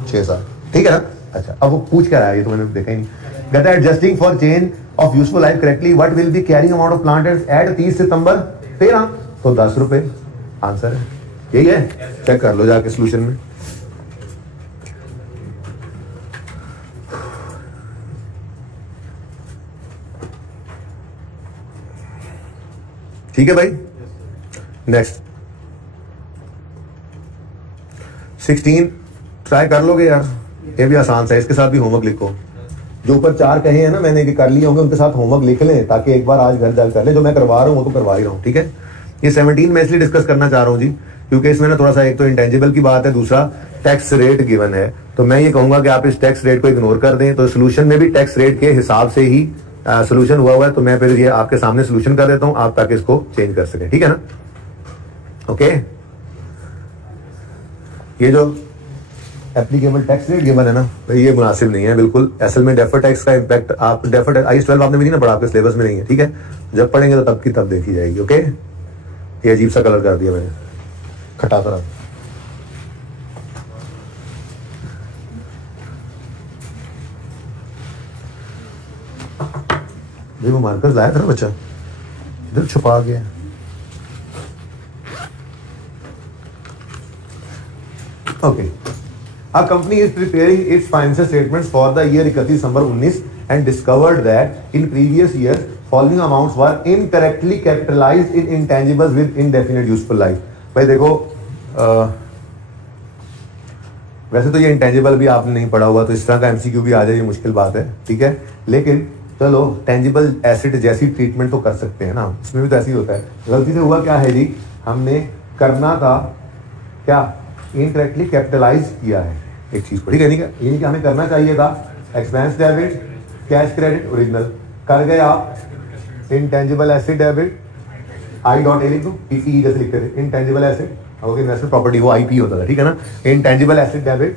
6 साल, ठीक है ना। अच्छा अब वो पूछ क्या रहा है, ये तो मैंने देखा ही नहीं। कहता है adjusting for change of useful life correctly what will be carrying amount of plant at 30 September 13, तो 10 रुपए आंसर है, यही है। चेक कर लो जाके सोल्यूशन में। ठीक है भाई। नेक्स्ट 16 ट्राई कर लोगे यार, ये भी आसान सा है, इसके साथ भी होमवर्क लिखो। जो ऊपर 4 कहे हैं ना मैंने कि कर लिए होंगे, उनके साथ होमवर्क लिख लें ताकि एक बार आज घर जाकर कर लें। जो मैं करवा रहा हूँ वो तो करवा ही रहा हूँ, ठीक है। ये 17 मैं इसलिए डिस्कस करना चाह रहा हूँ जी क्योंकि इसमें ना थोड़ा सा एक तो इंटेंजिबल की बात है, दूसरा टैक्स रेट गिवन है। तो मैं ये कहूंगा कि आप इस टैक्स रेट को इग्नोर कर दें। तो सोल्यूशन में भी टैक्स रेट के हिसाब से ही सोल्यूशन हुआ है, तो मैं फिर ये आपके सामने सोल्यूशन कर देता हूं आप ताकि इसको चेंज कर सकें, ठीक है ना। ओके ये जो एप्लीकेबल टैक्स रेट गिवन है ना भाई ये मुनासिब नहीं है बिल्कुल। असल में डेफर टैक्स का इंपैक्ट आप डेफर टैक्स IAS 12 आपने भी नहीं ना पढ़ा, आपके सिलेबस में नहीं है, ठीक है। जब पढ़ेंगे तो तब की तब देखी जाएगी। ओके ये अजीब सा कलर कर दिया मैंने, खटा तरह। भाई वो मार्कर लाया था ना बच्चा, इधर छुपा गया। Okay A company is preparing its financial statements for the year 31 December 19 and discovered that in previous years following amounts were incorrectly capitalized in intangibles with indefinite useful life। भाई देखो वैसे तो ये इंटेंजिबल भी आपने नहीं पढ़ा हुआ तो इस तरह का MCQ भी आ जाए ये मुश्किल बात है, ठीक है। लेकिन चलो टेंजिबल एसेट जैसी ट्रीटमेंट तो कर सकते हैं ना, इसमें भी तो ऐसे ही होता है। गलती से हुआ क्या है जी, हमने करना था क्या, इनकरेक्टली कैपिटलाइज किया है एक चीज को, ठीक है। यानी कि हमें करना चाहिए था expense debit cash credit original, कर गए आप इनटेंजिबल एसेट डेबिट I.A लिख दो, PCE जैसे लिखते थे intangible asset, okay investment property वो IP होता था, ठीक है ना। Intangible asset debit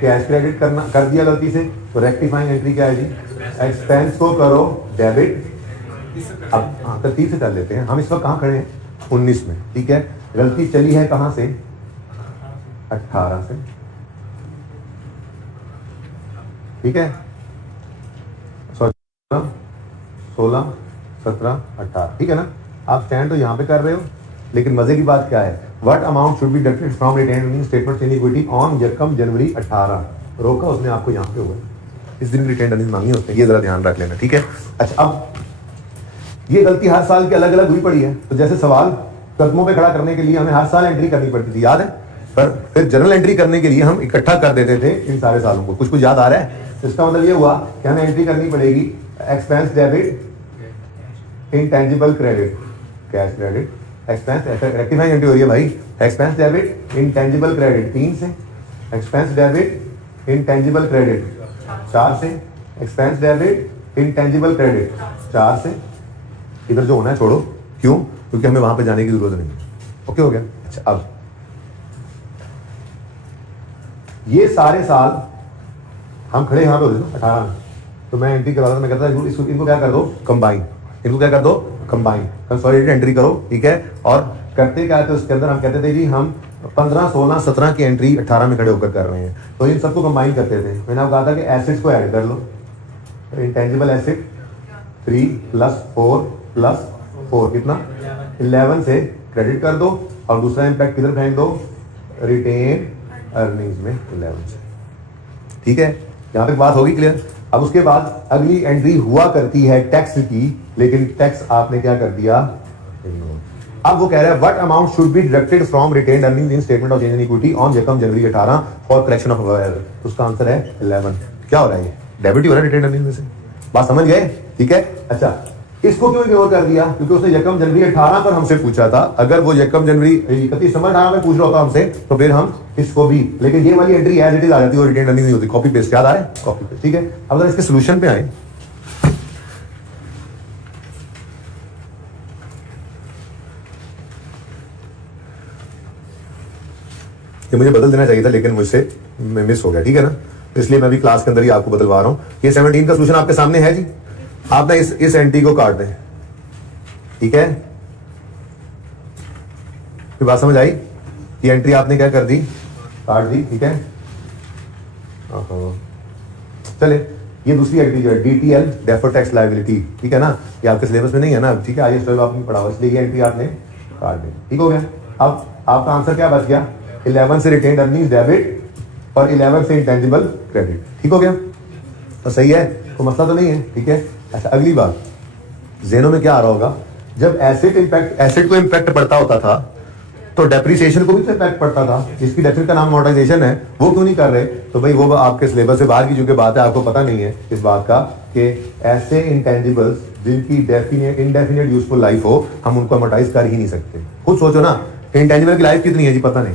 cash credit करना कर दिया गलती से, तो रेक्टिफाइंग एंट्री क्या है जी, एक्सपेंस को करो डेबिट। अब हाँ तरतीब से कर लेते हैं, हम इस वक्त कहाँ खड़े हैं 19 में, ठीक है। गलती चली है कहाँ से 18 से, ठीक है। 16 17 18, ठीक है ना। आप स्टैंड तो यहाँ पे कर रहे हो, लेकिन मजे की बात क्या है, what amount should be deducted from retained earnings statement in equity on यकम जनवरी 18, रोका उसने आपको यहाँ पे हुआ, इस दिन रिटेन्ड अर्निंग्स मांगी उसने, ये जरा ध्यान रख लेना, ठीक है। अच्छा अब ये गलती हर साल की अलग अलग हुई पड़ी है, तो जैसे सवाल कदमों पे खड़ा करने के लिए हमें हर साल एंट्री करनी पड़ती थी, याद है। पर फिर जनरल एंट्री करने के लिए हम इकट्ठा कर देते थे इन सारे सालों को, कुछ कुछ याद आ रहा है। इसका मतलब ये हुआ कि हमें एंट्री करनी पड़ेगी expense debit intangible credit cash credit, expense rectifying entry हो रही है भाई, एक्सपेंस डेबिट इनटेंजिबल क्रेडिट 3 से, एक्सपेंस डेबिट इनटेंजिबल क्रेडिट 4 से, एक्सपेंस डेबिट इनटेंजिबल क्रेडिट 4 से। इधर जो होना है छोड़ो, क्यों, क्योंकि हमें वहां पे जाने की जरूरत नहीं है। ओके हो गया। अच्छा अब ये सारे साल हम खड़े यहाँ पे होते थे 18 में, तो मैं एंट्री करवाता था, मैं कहता था इसको इनको क्या कर दो कंबाइन, इनको क्या कर दो कंबाइन, कंसोलिडेटेड एंट्री करो, ठीक है। और करते क्या थे उसके अंदर, हम कहते थे जी हम 15 16 17 की एंट्री 18 में खड़े होकर कर रहे हैं, तो इन सबको कंबाइन करते थे। मैंने आपको कहा था कि एसेट्स को ऐड कर लो, इंटेंजिबल एसेट 3 + 4 + 4 कितना 11 से क्रेडिट कर दो, और दूसरा इंपैक्ट किधर फेंक दो, रिटेन अर्निंग्स में 11 से, ठीक है। यहाँ तक बात होगी क्लियर। अब उसके बाद अगली एंट्री हुआ करती है टैक्स की, लेकिन टैक्स आपने क्या कर दिया, अब वो कह रहा है what amount should be deducted from retained earnings in statement of change in equity on यकम जनवरी 18 फॉर करेक्शन ऑफ एरर। उसका आंसर है 11। क्या हो रहा है, ये डेबिट ही हो रहा है रिटेन्ड अर्निंग में से, बात समझ गए, ठीक है। अच्छा इसको क्यों इग्नोर कर दिया, क्योंकि उसने यकम जनवरी 18 पर हमसे पूछा था। अगर वो यकम जनवरी 31 दिसंबर 18 में पूछ रहा होता हमसे, तो फिर हम इसको भी, लेकिन ये वाली एंट्री एज इट इज आ जाती है, रिटेन अर्निंग नहीं होती, कॉपी पेस्ट, याद आ रहा है, कॉपी पेस्ट, ठीक है। अब अगर इसके सोल्यूशन पे आए, ये मुझे बदल देना चाहिए था लेकिन मुझसे मिस हो गया, ठीक है ना। इसलिए मैं भी क्लास के अंदर ही आपको बदलवा रहा हूं। ये 17 का सोल्यूशन आपके सामने है जी। आपने इस एंट्री को काट दें, ठीक है। फिर बात समझ आई? ये एंट्री आपने क्या कर दी, काट दी, ठीक है। चले, ये दूसरी एंट्री जो है DTL डेफर्ड टैक्स लायबिलिटी, ठीक है ना, ये आपके सिलेबस में नहीं है ना, ठीक है, IAS 12 आपने पढ़ा हुआ, इसलिए ये एंट्री आपने काट दी, ठीक हो गया। अब आपका आंसर क्या बच गया, 11 से रिटेन्ड अर्निंग्स डेबिट और 11 से इंटेंजिबल क्रेडिट, ठीक हो गया। तो सही है, तो मसला तो नहीं है, ठीक है। अच्छा, अगली बात, ज़ेनो में क्या आ रहा होगा, जब एसेट को इम्पैक्ट पड़ता होता था तो डेप्रिसिएशन को भी तो इम्पैक्ट पड़ता था। जिसकी डेफिनेट का नाम अमोर्टाइजेशन है, वो क्यों नहीं कर रहे? तो भाई वो आपके सिलेबस से बाहर की चूंकि बात है, आपको पता नहीं है इस बात का कि ऐसे इंटेंजिबल्स जिनकी इंडेफिनिट यूजफुल लाइफ हो, हम उनको अमोर्टाइज कर ही नहीं सकते। खुद सोचो ना, इंटेंजिबल की लाइफ कितनी है जी, पता नहीं।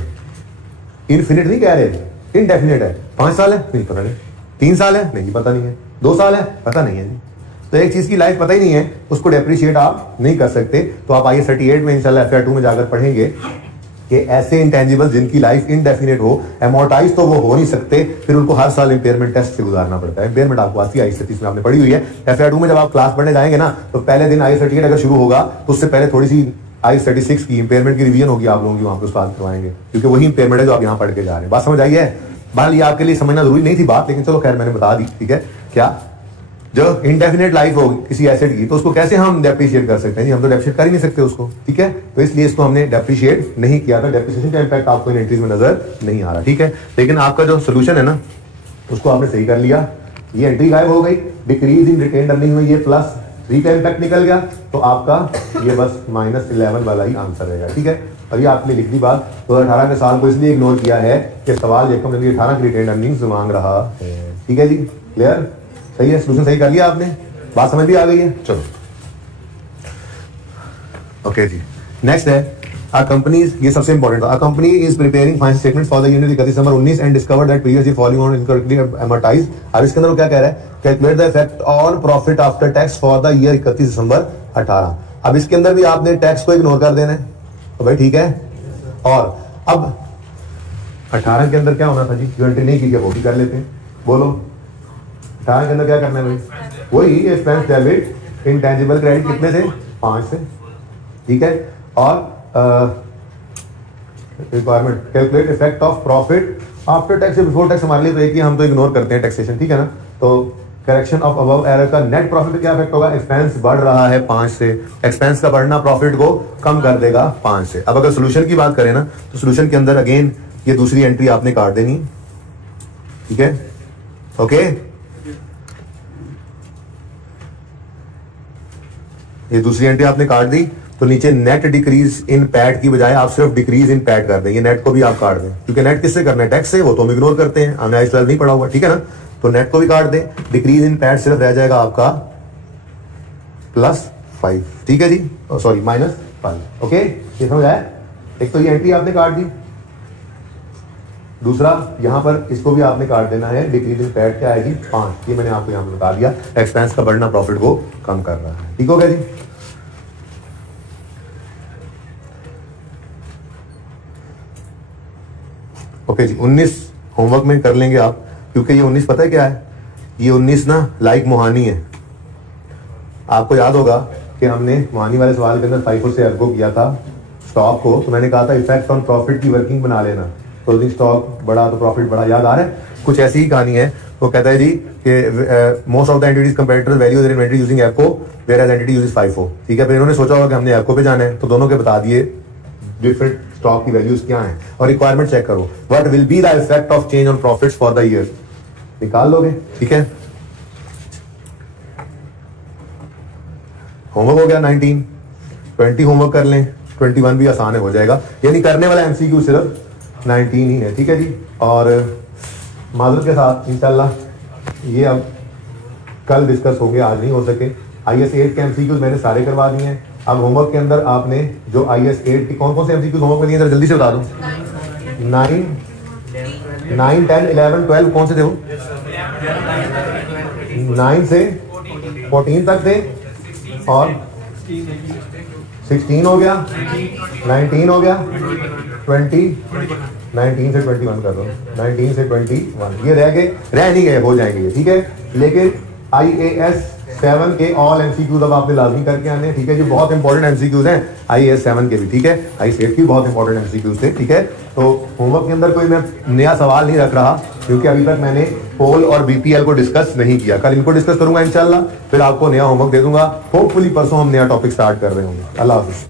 इनफिनिट नहीं कह रहे, इनडेफिनिट है। 5 साल है, नहीं पता नहीं। 3 साल है, नहीं पता नहीं है। 2 साल है, पता नहीं है जी। तो एक चीज की लाइफ पता ही नहीं है, उसको डेप्रिशिएट आप नहीं कर सकते। तो आप IAS 38 में इंशाल्लाह FR 2 में जाकर पढ़ेंगे कि ऐसे इंटेंजिबल जिनकी लाइफ इनडेफिनिट हो, अमोर्टाइज तो वो हो नहीं सकते, फिर उनको हर साल इंपेयरमेंट टेस्ट से गुजारना पड़ता है। इंपेयरमेंट आपको आती है IAS 33 में, आपने पढ़ी हुई है। FR 2 में जब आप क्लास पढ़ने जाएंगे ना, तो पहले दिन IAS 38 अगर शुरू होगा तो उससे पहले थोड़ी सी IAS 36 की इंपेयरमेंट की रिवीजन होगी आप लोगों की, वहां पे उस्ताद करवाएंगे, क्योंकि वही इंपेयरमेंट है जो आप यहाँ पढ़ के जा रहे हैं। बात समझ आई है? बहरहाल ये आपके लिए समझना जरूरी नहीं थी बात, लेकिन चलो खैर मैंने बता दी, ठीक है। क्या जो इंडेफिनिट लाइफ होगी किसी एसेट की, तो उसको कैसे हम डेप्रिशिएट कर सकते हैं जी? हम तो डेप्रिशिएट कर ही नहीं सकते उसको, ठीक है। तो इसलिए इसको हमने डेप्रिशिएट नहीं किया था। डेप्रिसिएशन का इम्पैक्ट आपको इन एंट्रीज में नजर नहीं आ रहा, ठीक है। लेकिन आपका जो सोल्यूशन है ना, उसको आपने सही कर लिया। ये एंट्री गायब हो गई, डिक्रीज इन रिटेन्ड अर्निंग हुई, ये प्लस 3 का इम्पैक्ट निकल गया, तो आपका ये बस -11 वाला ही आंसर रहेगा, ठीक है। और ये आपने लिख दी बात। 2018 के साल को इसलिए इग्नोर किया है कि सवाल 18 की रिटेन्ड अर्निंग्स मांग रहा है, ठीक है जी। क्लियर? सही है, सोल्यूशन सही कर लिया आपने, बात समझ भी आ गई है। चलो ओके जी, नेक्स्ट है अ कंपनी, ये सबसे इंपॉर्टेंट था। A company is preparing financial statement for the year 31 December 19 and discovered that previous year following on incorrectly amortised. अब इसके अंदर वो क्या कह रहा है, calculate the effect on profit after tax for the year 31 दिसंबर 18। अब इसके अंदर भी आपने टैक्स को इग्नोर कर देना है, तो भाई ठीक है। और अब 18 के अंदर क्या होना था जी, जो एंट्री नहीं की क्या वो भी कर लेते हैं, बोलो। 18 के अंदर क्या करना है भाई, वही एक्सपेंस डेबिट इंटेंजिबल क्रेडिट कितने से, 5 से, ठीक है। और requirement calculate effect of profit after tax before tax, हमारे लिए तो एक ही, हम तो इग्नोर करते हैं टैक्सेशन, ठीक है ना। तो करेक्शन ऑफ अबव एरर का नेट प्रॉफिट पे क्या इफेक्ट होगा, एक्सपेंस बढ़ रहा है 5 से, एक्सपेंस का बढ़ना प्रॉफिट को कम कर देगा 5 से। अब अगर सोल्यूशन की बात करें ना, तो सोल्यूशन के अंदर अगेन ये दूसरी एंट्री आपने काट देनी, ठीक है, ओके। ये दूसरी एंट्री आपने काट दी, तो नीचे नेट डिक्रीज इन पैट की बजाय आप सिर्फ डिक्रीज इन पैट कर दें। ये नेट को भी आप काट दें, क्योंकि नेट किससे करना है, टैक्स से, वो तो हम इग्नोर करते हैं, हमने IAS 12 नहीं पढ़ा हुआ, ठीक है ना। तो नेट को भी काट दें, डिक्रीज इन पैट सिर्फ रह जाएगा आपका +5, ठीक है जी, सॉरी -5, ओके। ये समझ आया? एक तो ये एंट्री आपने काट दी, दूसरा यहां पर इसको भी आपने काट देना है, डिक्रीज इन पैट क्या आएगी, 5। ये मैंने आपको यहां पर बता दिया, एक्सपेंस का बढ़ना प्रॉफिट को कम कर रहा है, ठीक हो गया जी। ओके जी, 19 होमवर्क में कर लेंगे आप, क्योंकि ये 19 पता है क्या है, ये 19 ना लाइक मोहानी है। आपको याद होगा कि हमने मोहानी वाले सवाल के अंदर FIFO से अर्गो किया था स्टॉक को, तो मैंने कहा था इफेक्ट ऑन प्रॉफिट की वर्किंग बना लेना, क्लोजिंग स्टॉक बढ़ा तो प्रॉफिट बढ़ा, याद आ रहा है? कुछ ऐसी ही कहानी है। वो कहता है जी कि most of the entities competitors value their inventory using एप्को whereas entity uses FIFO, ठीक है। फिर इन्होंने सोचा होगा कि हमने एप्को पे जाना है, तो दोनों के बता दिए डिफरेंट स्टॉक की वैल्यूज क्या हैं, और रिक्वायरमेंट चेक करो, what will be the effect of change on profits for the year, निकाल लोगे, ठीक है। होमवर्क हो गया 19, 20 होमवर्क कर लें, 21 भी आसान है, हो जाएगा। यानी करने वाला MCQ सिर्फ 19 ही है, ठीक है जी। और माजरत के साथ इंशाल्लाह ये अब कल डिस्कस होंगे, आज नहीं हो सके। IAS 8 के MCQs मैंने सारे करवा दिए हैं। अब होमवर्क के अंदर आपने जो IAS 8 की कौन कौन से MCQs होमवर्क में दिए जरा जल्दी से बता दो। 9, 10, 11, 12 कौन से थे वो? 9 से 14 तक थे, और 16 हो गया, 19 हो गया, 20, 19 से 21 कर दो, 19 से 21 ये रह गए, रह नहीं गए, हो जाएंगे ये, ठीक है। लेकिन IAS 7 के ऑल MCQs अब आपने लाजमी करके आने हैं, ठीक है जी। बहुत इंपॉर्टेंट MCQs हैं IAS 7 के भी, ठीक है। ICAT की बहुत इंपॉर्टेंट MCQs थे, ठीक है। तो होमवर्क के अंदर कोई मैं नया सवाल नहीं रख रहा, क्योंकि अभी तक मैंने पोल और BPL को डिस्कस नहीं किया। कल इनको डिस्कस करूंगा इंशाल्लाह, फिर आपको नया होमवर्क दे दूंगा। होपफुली परसों हम नया टॉपिक स्टार्ट कर रहे होंगे। अल्लाह हाफिज।